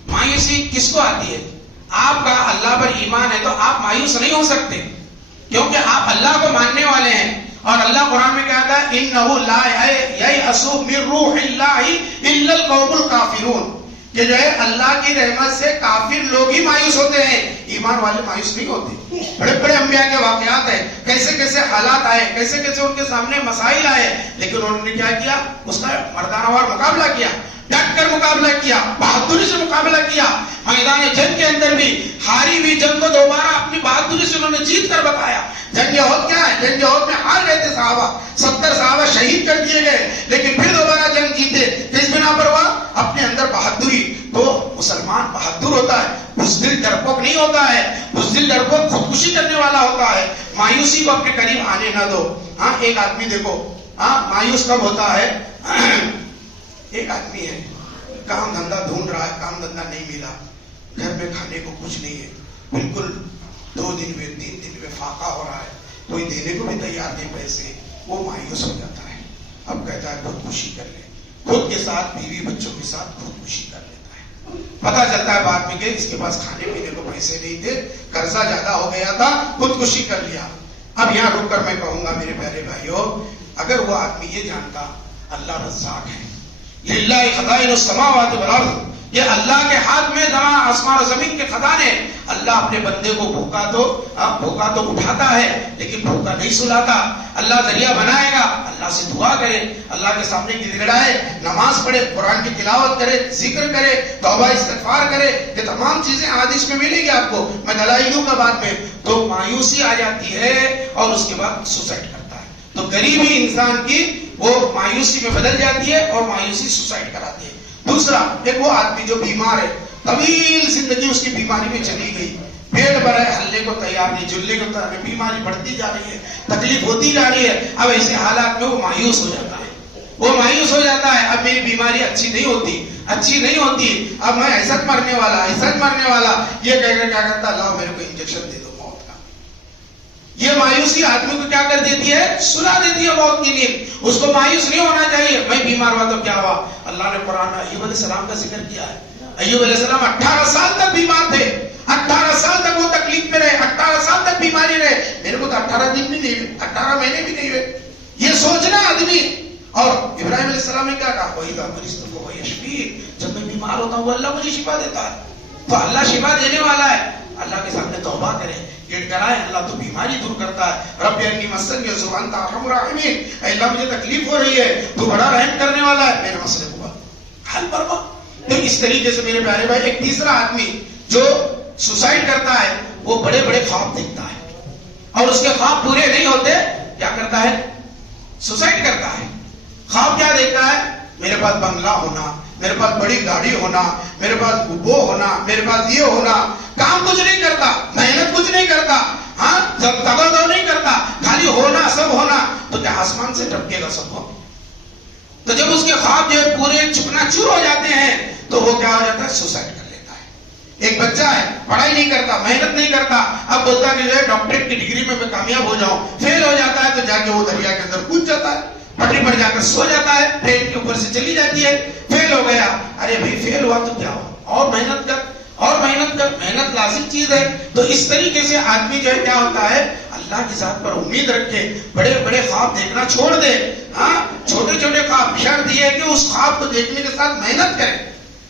مایوسی کس کو آتی ہے؟ آپ کا اللہ پر ایمان ہے تو آپ مایوس نہیں ہو سکتے کیونکہ آپ اللہ کو ماننے والے ہیں. اور اللہ قرآن میں کہتا ہے اِنَّهُ لَا يَيْأَسُ مِن رُوحِ اللَّهِ إِلَّا الْقَوْمُ الْكَافِرُونَ کہ جو ہے اللہ کی رحمت سے کافر لوگ ہی مایوس ہوتے ہیں، ایمان والے مایوس نہیں ہوتے. بڑے بڑے انبیاء کے واقعات ہیں، کیسے کیسے حالات آئے، کیسے کیسے ان کے سامنے مسائل آئے، لیکن انہوں نے کیا کیا؟ اس کا مردانہ وار مقابلہ کیا، ڈٹ کر مقابلہ کیا، بہادری سے مقابلہ کیا. میدان جنگ کے اندر بھی ہاری ہوئی جنگ کو دوبارہ اپنی بہادری سے انہوں نے جیت کر بتایا. جنگ احد کیا ہے؟ جنگ احد میں ہار گئے تھے صحابہ، 70 صحابہ شہید کر دیے گئے، لیکن پھر دوبارہ جنگ جیتے. کس بنا پر ہوا؟ اپنے اندر بہادری. تو مسلمان بہادر ہوتا ہے، بزدل ڈرپوک نہیں ہوتا ہے. بزدل ڈرپوک خودکشی کرنے والا ہوتا ہے. مایوسی کو اپنے قریب آنے نہ دو. ہاں ایک آدمی دیکھو مایوس کب ہوتا ہے؟ ایک آدمی ہے کام دھندا ڈھونڈ رہا ہے، کام دھندا نہیں ملا، گھر میں کھانے کو کچھ نہیں ہے، بالکل 2 دن میں 3 دن میں فاقہ ہو رہا ہے، کوئی دینے کو بھی تیار نہیں پیسے. وہ مایوس ہو جاتا ہے. اب کہتا ہے خودکشی کر لے، خود کے ساتھ بیوی بچوں کے ساتھ خودکشی کر لیتا ہے. پتا چلتا ہے بعد میں کہ اس کے پاس کھانے پینے کو پیسے نہیں تھے، قرضہ زیادہ ہو گیا تھا، خودکشی کر لیا. اب یہاں رک کر میں کہوں گا میرے پیارے بھائیوں، اگر وہ آدمی یہ جانتا اللہ رزاق ہے، للہ خزائن السماوات والارض، یہ اللہ کے ہاتھ میں آسمان و زمین کے خزانے، اللہ اپنے بندے کو بھوکا تو اٹھاتا ہے لیکن بھوکا نہیں سلاتا. اللہ ذریعہ بنائے گا، اللہ سے دعا کرے، اللہ کے سامنے گڑ گڑائے، نماز پڑھے، قرآن کی تلاوت کرے، ذکر کرے، توبہ استغفار کرے. یہ تمام چیزیں حدیث میں ملے گی آپ کو، میں دلائل دوں گا بعد میں. تو مایوسی آ جاتی ہے اور اس کے بعد سوسائڈ کرتا ہے. تو غریبی انسان کی وہ مایوسی میں بدل جاتی ہے اور مایوسی سوسائڈ کراتی ہے. دوسرا ایک وہ آدمی جو بیمار ہے، طویل زندگی اس کی بیماری میں چلی گئی، پیٹ بھرا ہے، ہلنے کو تیار نہیں، جلنے کو تیار نہیں، بیماری بڑھتی جا رہی ہے، تکلیف ہوتی جا رہی ہے. اب ایسے حالات میں وہ مایوس ہو جاتا ہے. اب میری بیماری اچھی نہیں ہوتی، اب میں ایسا مرنے والا یہ کہہ کر کیا کرتا؟ اللہ میرے کو انجیکشن دے دو موت کا. یہ مایوسی آدمی کو کیا کر دیتی ہے؟ سلا دیتی ہے موت کی نیند. اس کو مایوس نہیں ہونا چاہیے. میں بیمار ہوا تو کیا ہوا؟ اللہ نے قرآن میں ایوب علیہ السلام کا ذکر کیا ہے. ایوب علیہ السلام 18 سال تک بیمار تھے، 18 سال تک وہ تکلیف میں رہے، 18 سال تک بیماری رہے. میرے کو تو 18 دن بھی نہیں ہوئے، 18 مہینے بھی نہیں ہوئے. یہ سوچنا آدمی. اور ابراہیم علیہ السلام نے کیا کہا؟ وہی کا مریض کو وہی شفیع، جب میں بیمار ہوتا ہوں وہ اللہ مجھے شفا دیتا ہے. تو اللہ شفا دینے والا ہے. اللہ کے سامنے توبہ کریں، گڑ گڑائیں، اللہ تو بیماری دور کرتا ہے. رب انی مسنی الضر وانت ارحم الراحمین، اے اللہ مجھے تکلیف ہو رہی ہے، تو بڑا رحم کرنے والا ہے، میرے مسئلے کو حل فرما. تو اس طریقے سے میرے پیارے بھائی ایک تیسرا آدمی جو سوسائڈ کرتا ہے وہ بڑے بڑے خواب دیکھتا ہے اور اس کے خواب پورے نہیں ہوتے، کیا کرتا ہے؟ سوسائڈ کرتا ہے. خواب کیا دیکھتا ہے؟ میرے پاس بنگلہ ہونا، میرے پاس بڑی گاڑی ہونا، میرے پاس وہ ہونا، میرے پاس یہ ہونا، کام کچھ نہیں کرتا، محنت کچھ نہیں کرتا، ہاں تبادو نہیں کرتا، خالی ہونا سب ہونا، تو کیا آسمان سے ٹپکے گا سب کو؟ تو جب اس کے خواب جو ہے پورے چکنا چور ہو جاتے ہیں تو وہ کیا ہو جاتا ہے؟ سوسائڈ کر لیتا ہے۔ ایک بچہ ہے پڑھائی نہیں کرتا، محنت نہیں کرتا، اب بولتا ہے کہ جو ہے ڈاکٹریٹ کی ڈگری میں کامیاب ہو جاؤں، فیل ہو جاتا ہے تو جا کے وہ دریا کے اندر کود جاتا ہے، پٹری پر جا کر سو جاتا ہے، ٹرین کے اوپر سے چلی جاتی ہے، فیل ہو گیا۔ ارے بھائی فیل ہوا تو کیا ہوا؟ اور محنت کر، اور محنت کر، محنت لازم چیز ہے۔ تو اس طریقے سے آدمی جو ہے کیا ہوتا ہے؟ اللہ کی ذات پر امید رکھے، بڑے بڑے خواب دیکھنا چھوڑ دے، ہاں چھوٹے چھوٹے خواب، شرط یہ ہے کہ اس خواب کو دیکھنے کے ساتھ محنت کرے،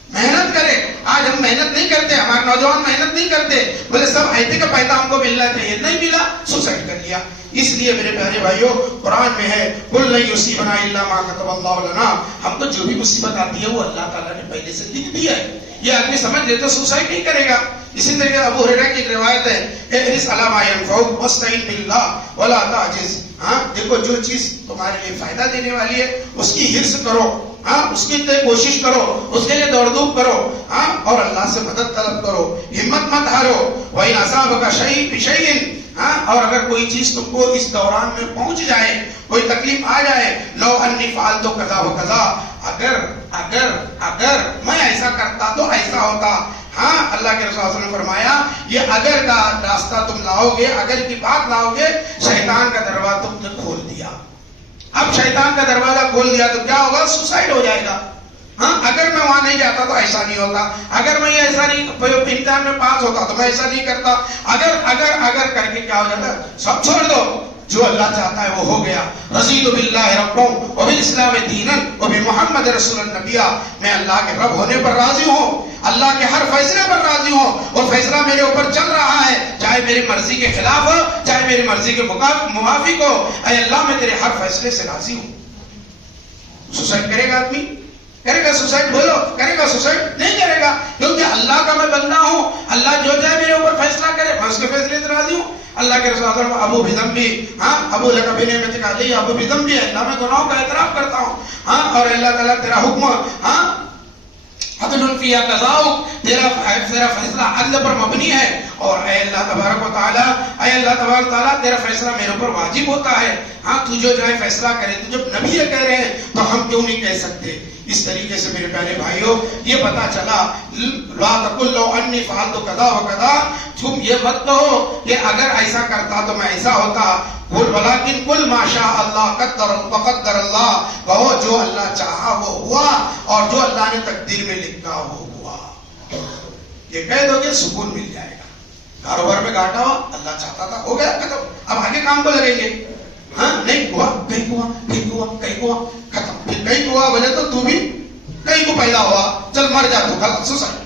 محنت کرے۔ آج ہم محنت نہیں کرتے، ہمارے نوجوان محنت نہیں کرتے، بولے سب آئیتے کا پیدا ہم کو ملنا چاہیے، نہیں ملا سوسائڈ کر لیا۔ اس لیے میرے پیارے بھائیوں قرآن میں ہے قل لن یصیبنا الا ما كتب الله لنا، ہم کو جو بھی مصیبت آتی ہے وہ اللہ تعالیٰ نے پہلے سے لکھ دی ہے۔ یہ آدمی سمجھ لے تو سوسائڈ نہیں کرے گا۔ اسی طریقے ابو ہریرہ کی ایک روایت ہے احرص علی ما ينفعك واستعن بالله ولا تعجز، ہاں دیکھو جو چیز تمہارے لیے فائدہ دینے والی ہے اس کی حرص کرو، ہاں اس کی کوشش کرو، اس کے لیے دوڑ دھوپ کرو، ہاں اور اللہ سے مدد طلب کرو، ہمت مت ہارو۔ وَإِنْ أَصَابَكَ شَيْءٌ بِشَيْءٍ، ہاں اور اگر کوئی چیز تم کو اس دوران میں پہنچ جائے، کوئی تکلیف آ جائے، لو انی فعلت کذا و کذا، اگر میں ایسا کرتا تو ایسا ہوتا۔ ہاں اللہ کے رسول صلی اللہ علیہ وسلم نے فرمایا یہ اگر کا راستہ تم لاؤ گے، اگر کی بات لاؤ گے، شیطان کا دروازہ تم نے کھول دیا۔ اب شیطان کا دروازہ کھول دیا تو کیا ہوگا؟ سوسائڈ ہو جائے گا۔ ہاں اگر میں وہاں نہیں جاتا تو ایسا نہیں ہوتا، اگر میں ایسا نہیں امتحان میں پاس ہوتا تو میں ایسا نہیں کرتا، اگر کر کے کیا ہو جاتا ہے؟ سب چھوڑ دو، جو اللہ چاہتا ہے وہ ہو گیا۔ رضیت باللہ ربا وبالاسلام دینا وبمحمد رسول النبی، میں اللہ کے رب ہونے پر راضی ہوں، اللہ کے ہر فیصلے پر راضی ہوں، اور فیصلہ میرے اوپر چل رہا ہے چاہے میری مرضی کے خلاف ہو چاہے میری مرضی کے موافق ہو، اے اللہ میں تیرے ہر فیصلے سے راضی ہوں۔ سوسائڈ کرے گا آدمی؟ کرے گا سوسائڈ؟ بولو کرے گا سوسائڈ؟ نہیں کرے گا، کیونکہ اللہ کا میں بندہ ہوں، اللہ جو چاہے میرے اوپر فیصلہ کرے میں اس کے فیصلے سے راضی ہوں۔ اللہ کے رسول اللہ ابو بذنبی، ہاں ابو لک بنعمتک علی ابو بذنبی، اللہ میں گناہوں کا اعتراف کرتا ہوں، ہاں اور اللہ تعالیٰ تیرا حکم، ہاں عدل فیہا قضاؤک، تیرا فیصلہ عدل پر مبنی ہے، اور اے اللہ تبارک و تعالیٰ تیرا فیصلہ میرے اوپر واجب ہوتا ہے، ہاں تو جو چاہے فیصلہ کرے۔ تو جب نبی یہ کہہ رہے ہیں تو ہم کیوں نہیں کہہ سکتے؟ اس طریقے سے میرے پیارے بھائیوں یہ پتا چلا لا تقل لو انی فعلت کذا و کذا، تم یہ مت کہو کہ اگر ایسا کرتا تو میں ایسا ہوتا، قل ولکن قل ما شاء اللہ قدر اللہ، کہو جو اللہ چاہا وہ ہوا اور جو اللہ نے تقدیر میں لکھا وہ ہوا۔ یہ کہہ دو کہ سکون مل جائے گا۔ کاروبار میں گھاٹا ہوا، اللہ چاہتا تھا، ہو گیا ختم، اب آگے کام کو لگیں گے۔ ہاں نہیں ہوا، کہیں ہوا ختم، پھر کہیں ہوا بولے تو تو بھی کہیں کو پیدا ہوا، چل مر جا تو غلط سوسائڈ،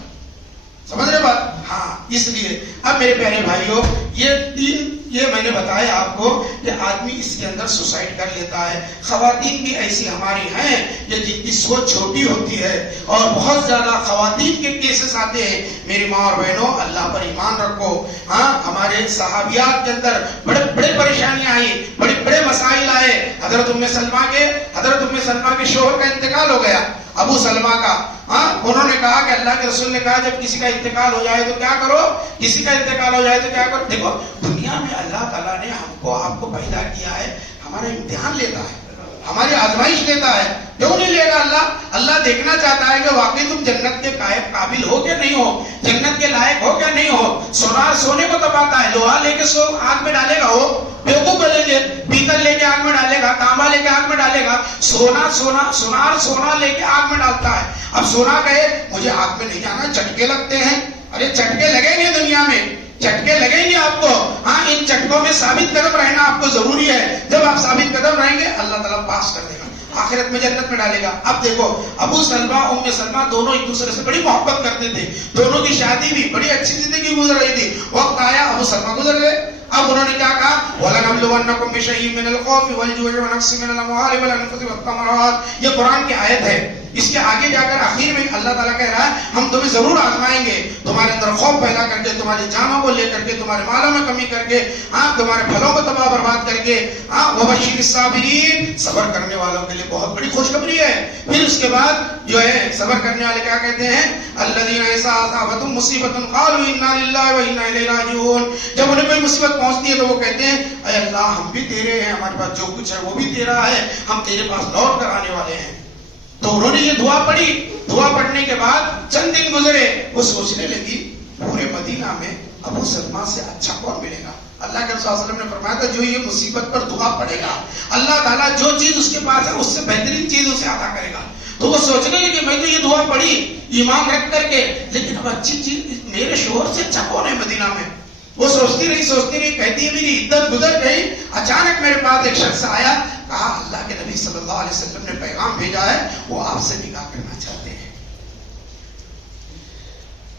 سمجھ رہے بات؟ ہاں اس لیے اب میرے پیارے بھائیوں یہ میں نے بتایا آپ کو کہ آدمی اس کے اندر سوسائڈ کر لیتا ہے۔ خواتین بھی ایسی ہماری ہیں یہ جن کی سوچ چھوٹی ہوتی ہے، اور بہت زیادہ خواتین کے کیسز آتے ہیں۔ میری ماں اور بہنوں اللہ پر ایمان رکھو، ہاں ہمارے صحابیات کے اندر بڑے پریشانیاں آئی، بڑے مسائل آئے۔ حضرت ام سلمہ کے شوہر کا انتقال ہو گیا، ابو سلمہ کا، ہاں انہوں نے کہا کہ اللہ کے رسول نے کہا جب کسی کا انتقال ہو جائے تو کیا کرو، کسی کا انتقال ہو جائے تو کیا کرو۔ دیکھو دنیا میں اللہ تعالیٰ نے ہم کو آپ کو پیدا کیا ہے، ہمارا امتحان لیتا ہے، ہماری آزمائش لیتا ہے، کیوں نہیں لے گا اللہ دیکھنا چاہتا ہے کہ واقعی تم جنت کے قابل ہو کہ نہیں ہو، جنت کے لائق ہو کیا نہیں ہو۔ سونے کو تپاتا ہے، لوہا لے کے آگ میں ڈالے گا، وہ بیوقوف بنیں گے، پیتل لے کے آگ میں ڈالے گا، تانبا لے کے آگ میں ڈالے گا، سونا لے کے آگ میں ڈالتا ہے۔ اب سونا کہے مجھے آگ میں نہیں جانا، چٹکے لگتے ہیں، ارے چٹکے لگیں گے، دنیا میں چٹکے لگیں گے آپ کو، ہاں ان چٹکوں میں ثابت قدم رہنا آپ کو ضروری ہے۔ جب آپ ثابت قدم رہیں گے اللہ تعالیٰ پاس کر دے گا، آخرت میں جنت میں ڈالے گا۔ اب دیکھو ابو سلمہ ام سلمہ دونوں ایک دوسرے سے بڑی محبت کرتے تھے، دونوں کی شادی بھی بڑی اچھی زندگی گزر رہی تھی۔ وقت آیا ابو سلمہ گزر گئے، اب انہوں نے کیا کہا وَلَنَبْلُوَنَّكُمْ بِشَيْءٍ مِّنَ الْخَوْفِ وَالْجُوعِ وَنَقْصٍ مِّنَ الْأَمْوَالِ وَالْأَنفُسِ وَالثَّمَرَاتِ، یہ قرآن کی آیت ہے۔ اس کے آگے جا کر آخر میں اللہ تعالیٰ کہہ رہا ہے ہم تمہیں ضرور آزمائیں گے، تمہارے اندر خوف پیدا کر کے، تمہاری جانوں کو لے کر کے، تمہارے مالوں میں کمی کر کے، تمہارے پھلوں کو تباہ برباد کر کے، وبشر الصابرین، صبر کرنے والوں کے لیے بہت بڑی خوشخبری ہے۔ پھر اس کے بعد جو ہے صبر کرنے والے کیا کہتے ہیں؟ الذین اذا اصابتهم مصیبۃ قالوا انا للہ و انا الیہ راجعون، جب انہیں کوئی مصیبت پہنچتی ہے تو وہ کہتے ہیں اے اللہ ہم بھی تیرے ہیں، ہمارے پاس جو کچھ ہے وہ بھی تیرا ہے، ہم تیرے پاس لوٹ کر آنے والے ہیں۔ تو انہوں نے یہ دعا پڑھی، دعا پڑھنے کے بعد چند دن گزرے، وہ سوچنے لگی پورے مدینہ میں ابو سلمہ سے اچھا کون ملے گا؟ اللہ کے رسول صلی اللہ علیہ وسلم نے فرمایا تھا جو یہ مصیبت پر دعا پڑے گا اللہ تعالیٰ جو چیز اس کے پاس ہے اس سے بہترین چیز اسے عطا کرے گا۔ تو وہ سوچنے لگی میں تو یہ دعا پڑھی ایمان رکھ کر کے، لیکن اب اچھی چیز میرے شوہر سے اچھا کون ہے مدینہ میں؟ وہ سوچتی رہی، کہتی ہے میری عدت گزر گئی، اچانک میرے پاس ایک شخص آیا، کہا اللہ کے نبی صلی اللہ علیہ وسلم نے پیغام بھیجا ہے، وہ آپ سے نکاح کرنا چاہتے ہیں۔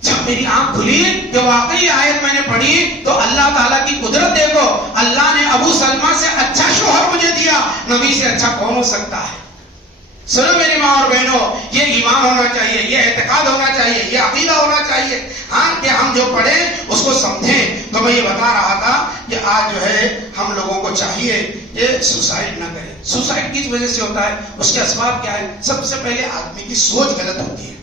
جب میری آنکھ کھلی کہ واقعی آیت میں نے پڑھی تو اللہ تعالیٰ کی قدرت دیکھو، اللہ نے ابو سلمہ سے اچھا شوہر مجھے دیا، نبی سے اچھا کون ہو سکتا ہے؟ سنو میری ماں اور بہنوں، یہ ایمان ہونا چاہیے، یہ اعتقاد ہونا چاہیے، یہ عقیدہ ہونا چاہیے، کہ ہم جو پڑھیں اس کو سمجھیں۔ تو میں یہ بتا رہا تھا کہ آج جو ہے ہم لوگوں کو چاہیے کہ سوسائڈ نہ کریں۔ سوسائڈ کس وجہ سے ہوتا ہے؟ اس کے اسباب کیا ہے؟ سب سے پہلے آدمی کی سوچ غلط ہوتی ہے۔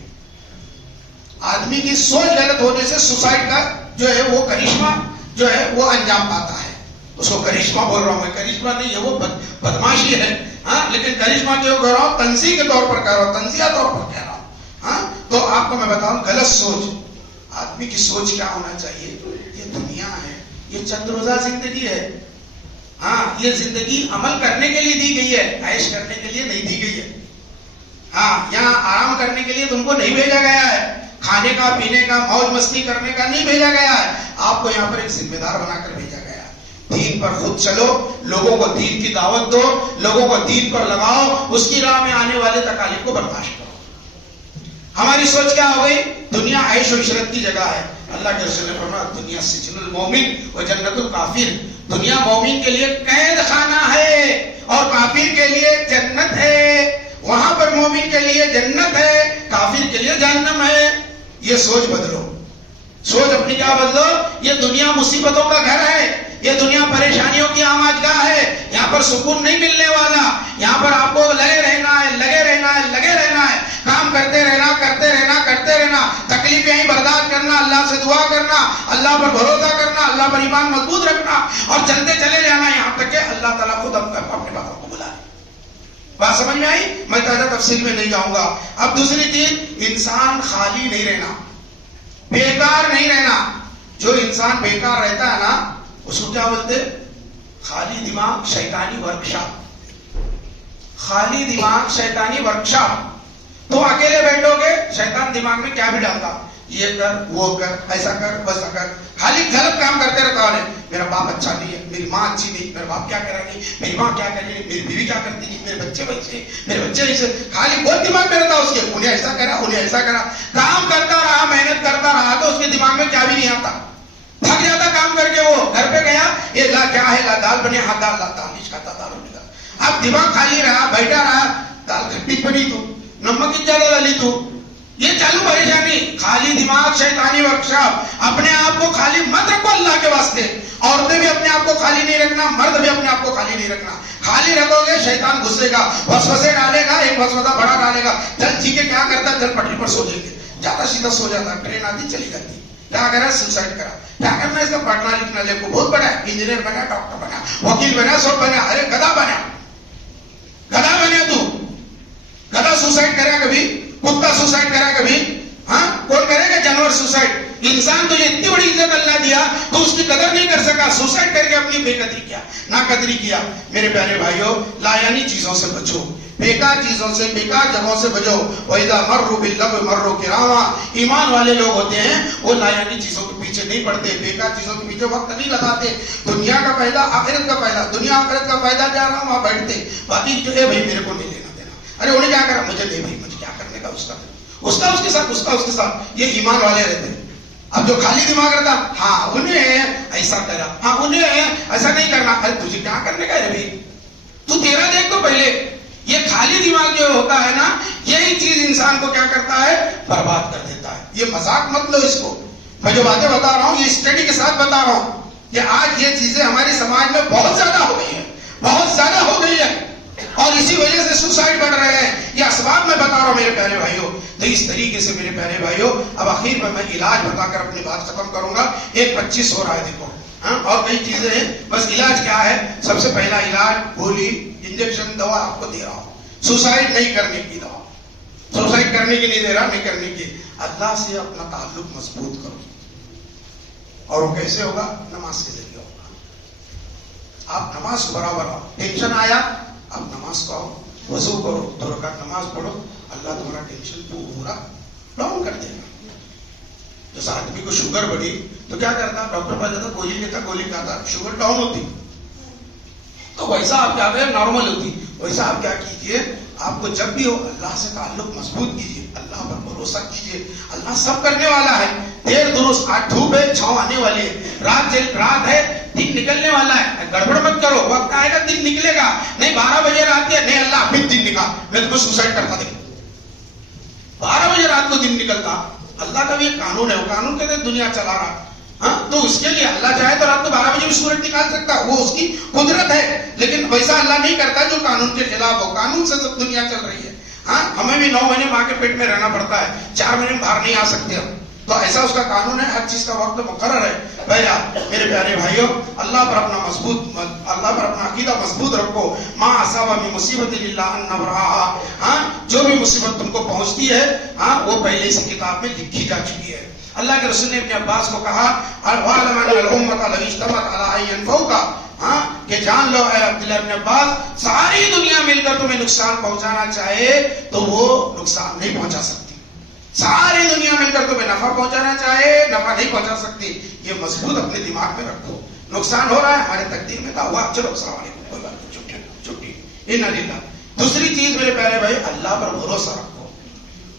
آدمی کی سوچ غلط ہونے سے سوسائڈ کا جو ہے وہ کرشمہ جو ہے وہ انجام پاتا ہے۔ اس کو کرشمہ بول رہا ہوں میں، کرشمہ نہیں ہے، وہ بدماشی ہے، لیکن کرشمہ کیوں کہہ رہا ہوں؟ تنزیہ کے طور پر کہہ رہا ہوں، تنزیہ طور پر کہہ رہا ہوں۔ تو آپ کو میں بتاؤں غلط سوچ، آدمی کی سوچ کیا ہونا چاہیے؟ یہ دنیا ہے، یہ چند روزہ زندگی ہے، یہ زندگی عمل کرنے کے لیے دی گئی ہے، عیش کرنے کے لیے نہیں دی گئی ہے۔ یہاں آرام کرنے کے لیے تم کو نہیں بھیجا گیا ہے، کھانے کا پینے کا موج مستی کرنے کا نہیں بھیجا گیا ہے، آپ کو یہاں پر ایک ذمہ دار بنا کر بھیجا گیا ہے۔ دین پر خود چلو، لوگوں کو دین کی دعوت دو، لوگوں کو دین پر لگاؤ، اس کی راہ میں آنے والے تکالیف کو برداشت کرو۔ ہماری سوچ کیا ہو گئی؟ دنیا عیش و عشرت کی جگہ ہے۔ اللہ کے رسول نے فرمایا دنیا سجن المومن و جنت الکافر، دنیا مومن کے لیے قید خانہ ہے اور کافر کے لیے جنت ہے۔ وہاں پر مومن کے لیے جنت ہے، کافر کے لیے جہنم ہے۔ یہ سوچ بدلو، سوچ اپنی کیا بدلو؟ یہ دنیا مصیبتوں کا گھر ہے، یہ دنیا پریشانیوں کی آماجگاہ ہے، یہاں پر سکون نہیں ملنے والا، یہاں پر آپ کو لگے رہنا ہے، لگے رہنا ہے، لگے رہنا ہے، کام کرتے رہنا، کرتے رہنا، کرتے رہنا، تکلیفیں ہی برداشت کرنا، اللہ سے دعا کرنا، اللہ پر بھروسہ کرنا، اللہ پر ایمان مضبوط رکھنا اور چلتے چلے جانا یہاں تک کہ اللہ تعالیٰ خود اپنے باتوں کو بلائے۔ بات سمجھ میں آئی؟ میں زیادہ تفصیل میں نہیں جاؤں گا۔ اب دوسری چیز، انسان خالی نہیں رہنا، بیکار نہیں رہنا۔ جو انسان بیکار رہتا ہے نا اس کو کیا بولتے؟ خالی دماغ شیطانی ورکشاپ، خالی دماغ شیطانی ورکشاپ۔ تو اکیلے بیٹھو گے شیطان دماغ میں کیا بھی ڈالتا، یہ کر وہ کر ایسا کر ویسا کر، خالی غلط کام کرتے رہتا ہے۔ میرا باپ اچھا نہیں ہے، میری ماں اچھی نہیں، میرا باپ کیا کرے گی، میری ماں کیا کرے گی، میری بیوی کیا کرتی ہے، میرے بچے ویسے، میرے بچے ایسے، خالی بہت دماغ میں رہتا اس کے، انہیں ایسا کرا انہیں ایسا کرا، کام کرتا رہا، محنت کرتا رہا تو اس کے دماغ میں کیا بھی نہیں آتا، تھک جاتا کام کر کے۔ وہ گھر پہ گیا، یہ لا کیا ہے، لا دال بنے، ہاں دال لا تانش کھاتا، دال ہونے کا۔ اب دماغ خالی رہا، بیٹھا رہا، دال کھٹی پڑی تو نمک زیادہ ڈالی تو، یہ چالو پریشانی۔ خالی دماغ شیطانی ورکشاپ۔ اپنے آپ کو خالی مت رکھو اللہ کے واسطے، عورتیں بھی اپنے آپ کو خالی نہیں رکھنا، مرد بھی اپنے آپ کو خالی نہیں رکھنا۔ خالی رکھو گے شیطان غصے گا، وسوسے ڈالے گا، ایک وسوسہ بڑا ڈالے گا، چل ٹھیک ہے کیا کرتا ہے، چل پٹری پر سو جائیں گے، جاتا سیدھا سو جاتا، ٹرین آتی چلی جاتی، کیا کرا سوسائڈ کرا، کیا کرنا اس کا پڑھنا لکھنا لے کو بہت بڑا ہے، انجینئر بنا، ڈاکٹر بنا، وکیل بنا، سب بنا، ارے گدھا بنا، گدھا بنا تو، گدھا سوسائڈ کرا کبھی، کتا سوسائڈ کرا کبھی، کون کرے گا؟ جانور سوسائڈ۔ انسان تو یہ اتنی بڑی عزت اللہ دیا تو اس کی قدر نہیں کر سکا، سوسائڈ کر کے اپنی بے قدری کیا، ناقدری کیا۔ میرے پیارے بھائیوں، لایانی چیزوں سے بچو، بیکار چیزوں سے، بیکار جگہوں سے بچو۔ وَإِذَا مَرُّوا بِاللَّغْوِ مَرُّوا كِرَامًا۔ ایمان والے لوگ ہوتے ہیں وہ لایانی چیزوں کے پیچھے نہیں پڑتے، بیکار چیزوں کے پیچھے وقت نہیں لگاتے۔ دنیا کا فائدہ، آخرت کا فائدہ، دنیا آخرت کا فائدہ جا رہا ہوں وہاں بیٹھتے، باقی جو ہے بھائی میرے کو نہیں لینا دینا، ارے انہیں کیا کرا، مجھے نہیں بھائی، مجھے کیا کرنے کا، اس کا اس کے ساتھ، اس کا اس کے ساتھ۔ یہ ایمان والے رہتے ہیں۔ اب جو خالی دماغ رہتا، ہاں انہیں ایسا کرا، ہاں انہیں ایسا نہیں کرنا، ارے تجھے کیا کرنے کا ہے بھائی، تو تیرا دیکھ تو پہلے۔ یہ خالی دماغ جو ہوتا ہے نا، یہی چیز انسان کو کیا کرتا ہے؟ برباد کر دیتا ہے. یہ مذاق مت لو اس کو. میں جو باتیں بتا رہا ہوں یہ اسٹڈی کے ساتھ بتا رہا ہوں کہ آج یہ چیزیں ہمارے سماج میں بہت زیادہ ہو گئی ہیں, بہت زیادہ ہو گئی ہے, اور اسی وجہ سے سوسائڈ بڑھ رہے ہیں. یہ اسباب میں بتا رہا ہوں میرے پیارے بھائیوں. تو اس طریقے سے میرے پیارے بھائیوں اب آخر میں علاج بتا کر اپنی بات ختم کروں گا. 1:25 ہو رہا ہے دیکھو, اور کئی چیزیں ہیں. بس علاج کیا ہے؟ سب سے پہلا علاج گولی, انجیکشن, دوا آپ کو دے رہا ہوں. سوسائڈ نہیں کرنے کی دوا, سوسائڈ کرنے کی نہیں دے رہا, نہیں کرنے کی. اللہ سے اپنا تعلق مضبوط کرو, اور وہ کیسے ہوگا؟ نماز کے ذریعے ہوگا. آپ نماز کو برابر آؤ. ٹینشن آیا آپ نماز کو آؤ, وضو کرو, 2 رکعت نماز پڑھو, اللہ تمہارا ٹینشن پورا ڈاؤن کر دے گا. جیسا آدمی کو شوگر بڑھی تو کیا کرتا؟ ڈاکٹر پاس جاتا, گولی لیتا, گولی کھاتا, شوگر ڈاؤن ہوتی. تو ویسا آپ کیا کریں؟ نارمل ہوتی. ویسا آپ کیا کیجئے, آپ کو جب بھی ہو اللہ سے تعلق مضبوط کیجئے, اللہ پر بھروسہ کیجئے. اللہ سب کرنے والا ہے. دیر درست, آج دھوپ ہے, چھاؤں آنے والی ہے, رات ہے, دن نکلنے والا ہے. گڑبڑ مت کرو, وقت آئے گا دن نکلے گا. نہیں 12 بجے رات ہے, نہیں اللہ پھر دن نکال, میں تمہیں سوسائڈ کرتا. دیکھو 12 بجے رات کو دن نکلتا. اللہ کا بھی ایک قانون ہے, وہ قانون کے تحت دنیا چلا رہا. ہاں, تو اس کے لیے اللہ چاہے تو رات کو 12 بجے بھی سورج نکال سکتا, وہ اس کی قدرت ہے. لیکن ویسا اللہ نہیں کرتا جو قانون کے خلاف ہو. قانون سے سب دنیا چل رہی ہے. ہاں, ہمیں بھی 9 مہینے ماں کے پیٹ میں رہنا پڑتا ہے, 4 مہینے باہر نہیں آ سکتے ہم. تو ایسا اس کا قانون ہے, ہر چیز کا وقت مقرر ہے. پہلا میرے پیارے بھائیوں, اللہ پر اپنا عقیدہ مضبوط رکھو. ما اصاب من مصیبت الا ان نبرہا. ہاں, جو بھی مصیبت تم کو پہنچتی ہے ہاں وہ پہلے سے کتاب میں لکھی جا چکی ہے. اللہ کے رسول نے ابن عباس کو کہا وَعْلَمْ أَنَّ الْأُمَّةَ لَوْ اجْتَمَعَتْ عَلَىٰ أَن يَنفَعُوكَ, ہاں کہ جان لو اے عبداللہ ابن عباس, ساری دنیا مل کر تمہیں نقصان پہنچانا چاہے تو وہ نقصان نہیں پہنچا سکتی. ساری دنیا مل کر تمہیں نفع پہنچانا چاہے, نفع نہیں پہنچا سکتی. یہ مضبوط اپنے دماغ میں رکھو. نقصان ہو رہا ہے, ہمارے تقدیر میں تھا, ہوا, چلو السلام علیکم, کوئی بات نہیں, چھٹی. اِنَّ لِلَّهِ. دوسری چیز میرے پیارے بھائی, اللہ پر بھروسہ رکھو.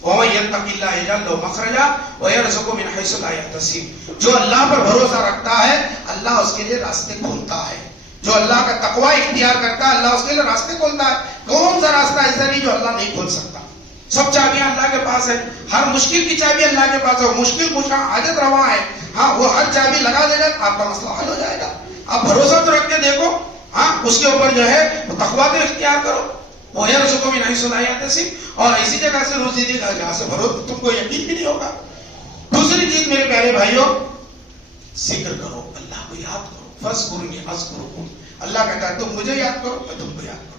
وَمَن يَتَّقِ اللَّهَ يَجْعَل لَّهُ مَخْرَجًا وَيَرْزُقْهُ مِنْ حَيْثُ لَا يَحْتَسِبُ. جو اللہ پر بھروسہ رکھتا ہے اللہ اس کے لیے راستے کھولتا ہے. جو اللہ کا تقوی اختیار کرتا ہے اللہ اس کے لیے راستے کھولتا ہے. کون سا راستہ ایسا نہیں جو اللہ نہیں کھول سکتا؟ سب چابیاں اللہ کے پاس ہے. ہر مشکل کی چابی اللہ کے پاس ہے. مشکل کشا حاجت رواں ہے, ہاں وہ ہر چابی لگا دے گا, آپ کا مسئلہ حل ہو جائے گا. آپ بھروسہ تو رکھ کے دیکھو, ہاں اس کے اوپر جو ہے وہ تقوی تو اختیار کرو. وَيَرْزُقُهُ مِنْ حَيْثُ لَا يَحْتَسِبُ. اور ایسی جگہ سے روزی دے گا جہاں سے تم کو یقین بھی نہیں ہوگا. دوسری چیز میرے پیارے بھائیوں, ذکر کرو, اللہ کو یاد کرو. فَاذْكُرُونِي أَذْكُرْكُمْ. اللہ کہتا ہے تم مجھے یاد کرو, میں تم کو یاد کروں.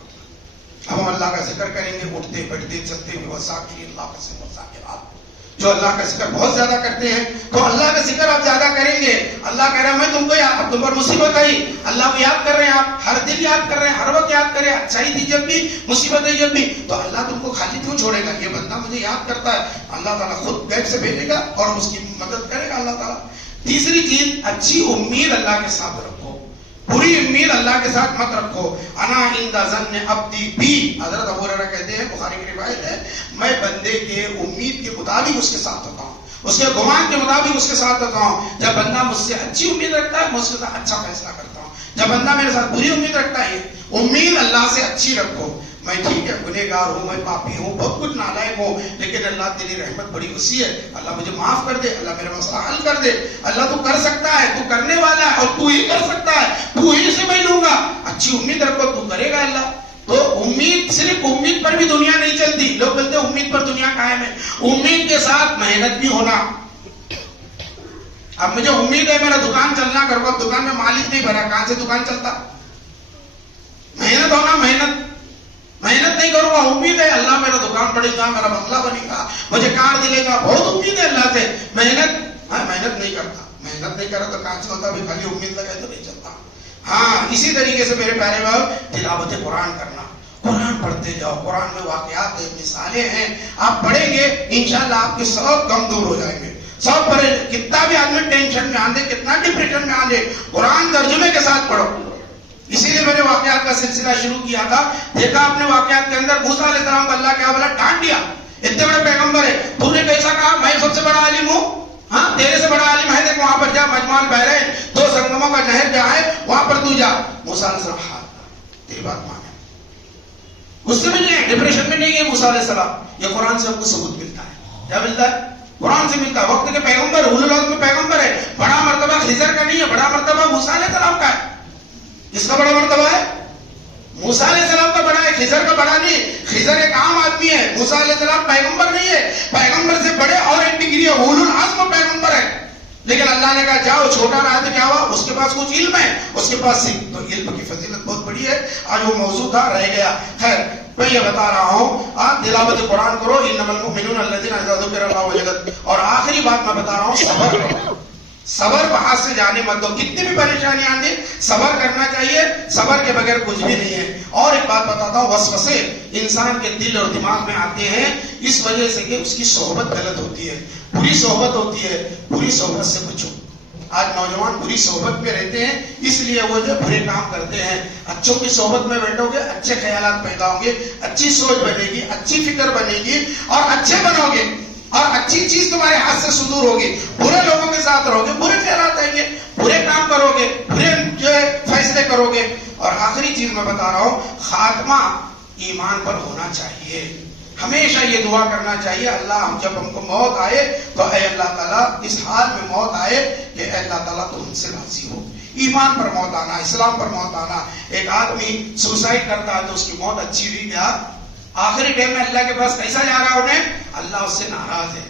اب ہم اللہ کا ذکر کریں گے اٹھتے بیٹھتے چلتے ہوئے, وَذَاكِرِينَ اللَّهَ كَثِيرًا وَالذَّاكِرَاتِ. جو اللہ کا ذکر بہت زیادہ کرتے ہیں تو اللہ کا ذکر آپ زیادہ کریں گے. اللہ کہہ رہا ہے میں تم کو یاد, اب تم پر مصیبت آئی, اللہ کو یاد کر رہے ہیں آپ, ہر دن یاد کر رہے ہیں, ہر وقت یاد کر رہے ہیں, اچھائی تھی جب بھی, مصیبت ہے جب بھی, تو اللہ تم کو خالی کیوں چھوڑے گا؟ یہ بندہ مجھے یاد کرتا ہے, اللہ تعالیٰ خود غیب سے بھیجے گا اور اس کی مدد کرے گا اللہ تعالیٰ. تیسری چیز, اچھی امید اللہ کے ساتھ رکھو, بری امید اللہ کے ساتھ مت رکھو. انا عند ظن عبدی بی, حضرت ابو ہریرہ کہتے ہیں, بخاری کی روایت ہے, میں بندے کے امید کے مطابق اس کے ساتھ ہوتا ہوں, اس کے گمان کے مطابق اس کے ساتھ ہوتا ہوں. جب بندہ مجھ سے اچھی امید رکھتا ہے میں اس کے ساتھ اچھا فیصلہ کرتا ہوں. جب بندہ میرے ساتھ بری امید رکھتا ہے, امید اللہ سے اچھی رکھو. میں ٹھیک ہے گنہگار ہوں, میں پاپی ہوں, بہت کچھ نالائق ہوں, لیکن اللہ تیری رحمت بڑی وسیع ہے, اللہ مجھے معاف کر دے, اللہ میرا مسئلہ حل کر دے. اللہ تو کر سکتا ہے, تو کرنے والا ہے اور تو ہی کر سکتا ہے, تو ہی سے میں لوں گا. اچھی امید رکھو, تو کرے گا اللہ. تو امید, صرف امید پر بھی دنیا نہیں چلتی. لوگ بولتے ہیں امید پر دنیا قائم ہے. امید کے ساتھ محنت بھی ہونا. اب مجھے امید ہے میرا دکان چلنا, کر کو دکان میں مالک نہیں بھرا, کہاں سے دکان چلتا؟ محنت ہونا, محنت نہیں کروں گا, امید ہے اللہ میرا دکان بڑھے گا, میرا بنگلہ بنے گا, مجھے کار دلے گا, بہت امید ہے اللہ سے. محنت نہیں کرتا, محنت نہیں کرا تو کہاں سے ہوتا؟ بھی خالی امید لگائے تو نہیں چلتا. ہاں, اسی طریقے سے میرے پیارے بھائی, تلاوت قرآن کرنا, قرآن پڑھتے جاؤ. قرآن میں واقعات ہیں, مثالیں ہیں, آپ پڑھیں گے انشاءاللہ آپ کے سب غم دور ہو جائیں گے. سب پڑھے, کتنا بھی آدمی ٹینشن میں آندے, کتنا ڈپریشن میں آندے, قرآن ترجمے کے ساتھ پڑھو. اسی لیے میں نے واقعات کا سلسلہ شروع کیا تھا. دیکھا اپنے واقعات کے اندر موسیٰ علیہ السلام کو اللہ کیا بولا؟ ڈانٹ دیا. اتنے بڑے پیغمبر ہے, تو نے کیسا کہا میں سب سے بڑا عالم ہوں؟ ہاں, تیرے سے بڑا عالم ہے, دیکھ وہاں پر جا, مجمع البحرین, 2 سنگموں کا نہر جہاں ہے وہاں پر تو جا. موسیٰ علیہ السلام, ہاں تیری بات مانے. غصے میں نہیں ہے، ڈپریشن میں نہیں ہے موسیٰ علیہ السلام. یہ قرآن سے ہم کو ثبوت ملتا ہے. کیا ملتا ہے؟ قرآن سے ملتا ہے. وقت کے پیغمبر، اولو العزم میں پیغمبر ہے. بڑا مرتبہ خضر کا نہیں ہے، بڑا مرتبہ موسیٰ علیہ السلام کا ہے. کس کا بڑا مرتبہ ہے؟ موسیٰ علیہ السلام کا بڑا ہے، خضر کا بڑا نہیں. خضر ایک عام آدمی ہے، موسیٰ علیہ السلام پیغمبر نہیں ہے. پیغمبر سے بڑے اور ایک ڈگری ہے، اولو العزم پیغمبر ہے. لیکن اللہ نے کہا جاؤ، چھوٹا رہا تو کیا ہوا؟ اس کے پاس کچھ علم ہے، اس کے پاس تو علم کی فضیلت بہت بڑی ہے. آج وہ موضوع تھا، رہ گیا. خیر میں یہ بتا رہا ہوں، آپ تلاوت قرآن کرو، انما المؤمنون الذین اذا ذکر اللہ وجلت. اور آخری بات میں بتا رہا ہوں، صبر کرو. صبر بہت سے جانے مت دو. کتنی بھی پریشانیاں آئیں، صبر کرنا چاہیے. صبر کے بغیر کچھ بھی نہیں ہے. اور ایک بات بتاتا ہوں، وسوسے انسان کے دل اور دماغ میں آتے ہیں اس وجہ سے کہ اس کی صحبت غلط ہوتی ہے، بری صحبت ہوتی ہے. بری صحبت سے بچو. آج نوجوان بری صحبت میں رہتے ہیں، اس لیے وہ جو برے کام کرتے ہیں. اچھوں کی صحبت میں بیٹھو گے، اچھے خیالات پیدا ہوں گے، اچھی سوچ بنے گی، اچھی فکر بنے گی اور اچھے بنو گے اور اچھی چیز تمہارے ہاتھ سے صدور ہوگی. برے لوگوں کے ساتھ رہو گے، برے خیالات آئیں گے، برے کام کرو گے، برے جو ہے فیصلے کرو گے. اور آخری چیز میں بتا رہا ہوں، خاتمہ ایمان پر ہونا چاہیے. ہمیشہ یہ دعا کرنا چاہیے، اللہ ہم جب ہم کو موت آئے تو اے اللہ تعالیٰ اس حال میں موت آئے کہ اے اللہ تعالیٰ تو ہم سے راضی ہو. ایمان پر موت آنا، اسلام پر موت آنا. ایک آدمی سوسائڈ کرتا ہے تو اس کی موت اچھی ہوئی کیا؟ آخری ٹائم میں اللہ کے پاس کیسا جا رہا انہیں؟ اللہ اس سے ناراض ہے.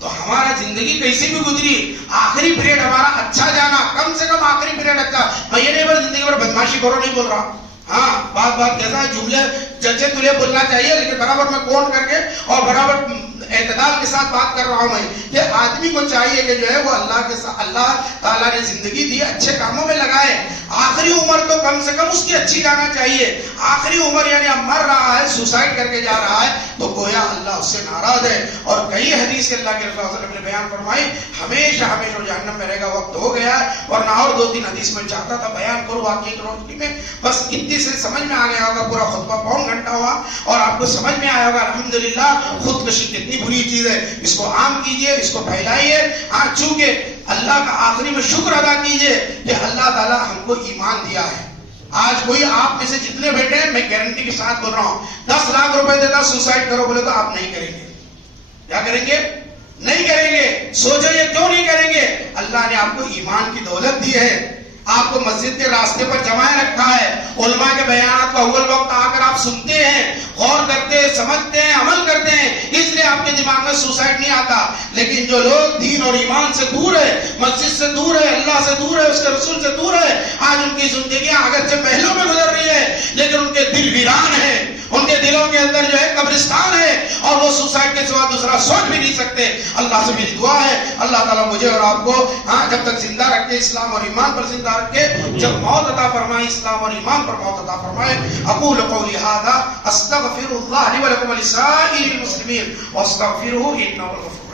تو ہمارا زندگی کیسی بھی گزری، آخری پیریڈ ہمارا اچھا جانا، کم سے کم آخری پیریڈ اچھا. میں یہ نہیں بول زندگی بھر بدماشی کرو نہیں بول رہا. ہاں بات کیسا ہے، جملے جچے تلے بولنا چاہیے، لیکن برابر میں کون کر کے اور برابر اعتدال کے ساتھ بات کر رہا ہوں. میں کہ آدمی کو چاہیے کہ جو ہے وہ اللہ کے ساتھ، اللہ تعالیٰ نے زندگی دی اچھے کاموں میں لگائے. آخری عمر تو کم سے کم اس کی اچھی جانا چاہیے. آخری عمر یعنی اب مر رہا ہے، سوسائڈ کر کے جا رہا ہے تو گویا اللہ اس سے ناراض ہے. اور کئی حدیث اللہ کے رسول صلی اللہ علیہ وسلم نے بیان فرمائی، ہمیشہ ہمیشہ جہنم میں رہے گا. وقت ہو گیا ہے ورنہ اور 2-3 حدیث میں چاہتا تھا بیان کروں واقعی روشنی میں، بس اتنی سے سمجھ میں آ گیا ہوگا. پورا خطبہ 1.25 گھنٹہ ہوا اور آپ کو سمجھ میں آیا ہوگا الحمدللہ خودکشی کتنی بری چیز ہے. اس کو عام کیجئے، اس کو پھیلائیے. چونکہ اللہ کا آخری میں شکر ادا کیجئے کہ اللہ تعالیٰ ہم کو ایمان دیا ہے. آج کوئی آپ میں سے جتنے بیٹھے ہیں، میں گارنٹی کے ساتھ بول رہا ہوں، 10 لاکھ روپے دیتا سوسائڈ کرو بولے تو آپ نہیں کریں گے. کیا کریں گے؟ نہیں کریں گے. سوچو یہ کیوں نہیں کریں گے؟ اللہ نے آپ کو ایمان کی دولت دی ہے، آپ کو مسجد کے راستے پر جمائے رکھا ہے. علماء کے بیانات کا اول وقت آ کر آپ سنتے ہیں، غور کرتے ہیں، سمجھتے ہیں، عمل کرتے ہیں، اس لیے آپ کے دماغ میں سوسائڈ نہیں آتا. لیکن جو لوگ دین اور ایمان سے دور ہے، مسجد سے دور ہے، اللہ سے دور ہے، اس کے رسول سے دور ہے، آج ان کی زندگیاں اگرچہ محلوں میں گزر رہی ہے لیکن ان کے دل ویران ہیں، ان کے دلوں کے اندر جو ہے قبرستان ہے اور وہ سوسائڈ کے سوا دوسرا سوچ بھی نہیں سکتے. اللہ سے میری دعا ہے اللہ تعالیٰ مجھے اور آپ کو جب تک زندہ رکھے، اسلام اور ایمان پر زندہ رکھے، جب موت عطا فرمائے اسلام اور ایمان پر موت عطا فرمائے. اقول قولی هذا استغفر الله لي ولكم ولسائر المسلمين واستغفروه انه هو الغفور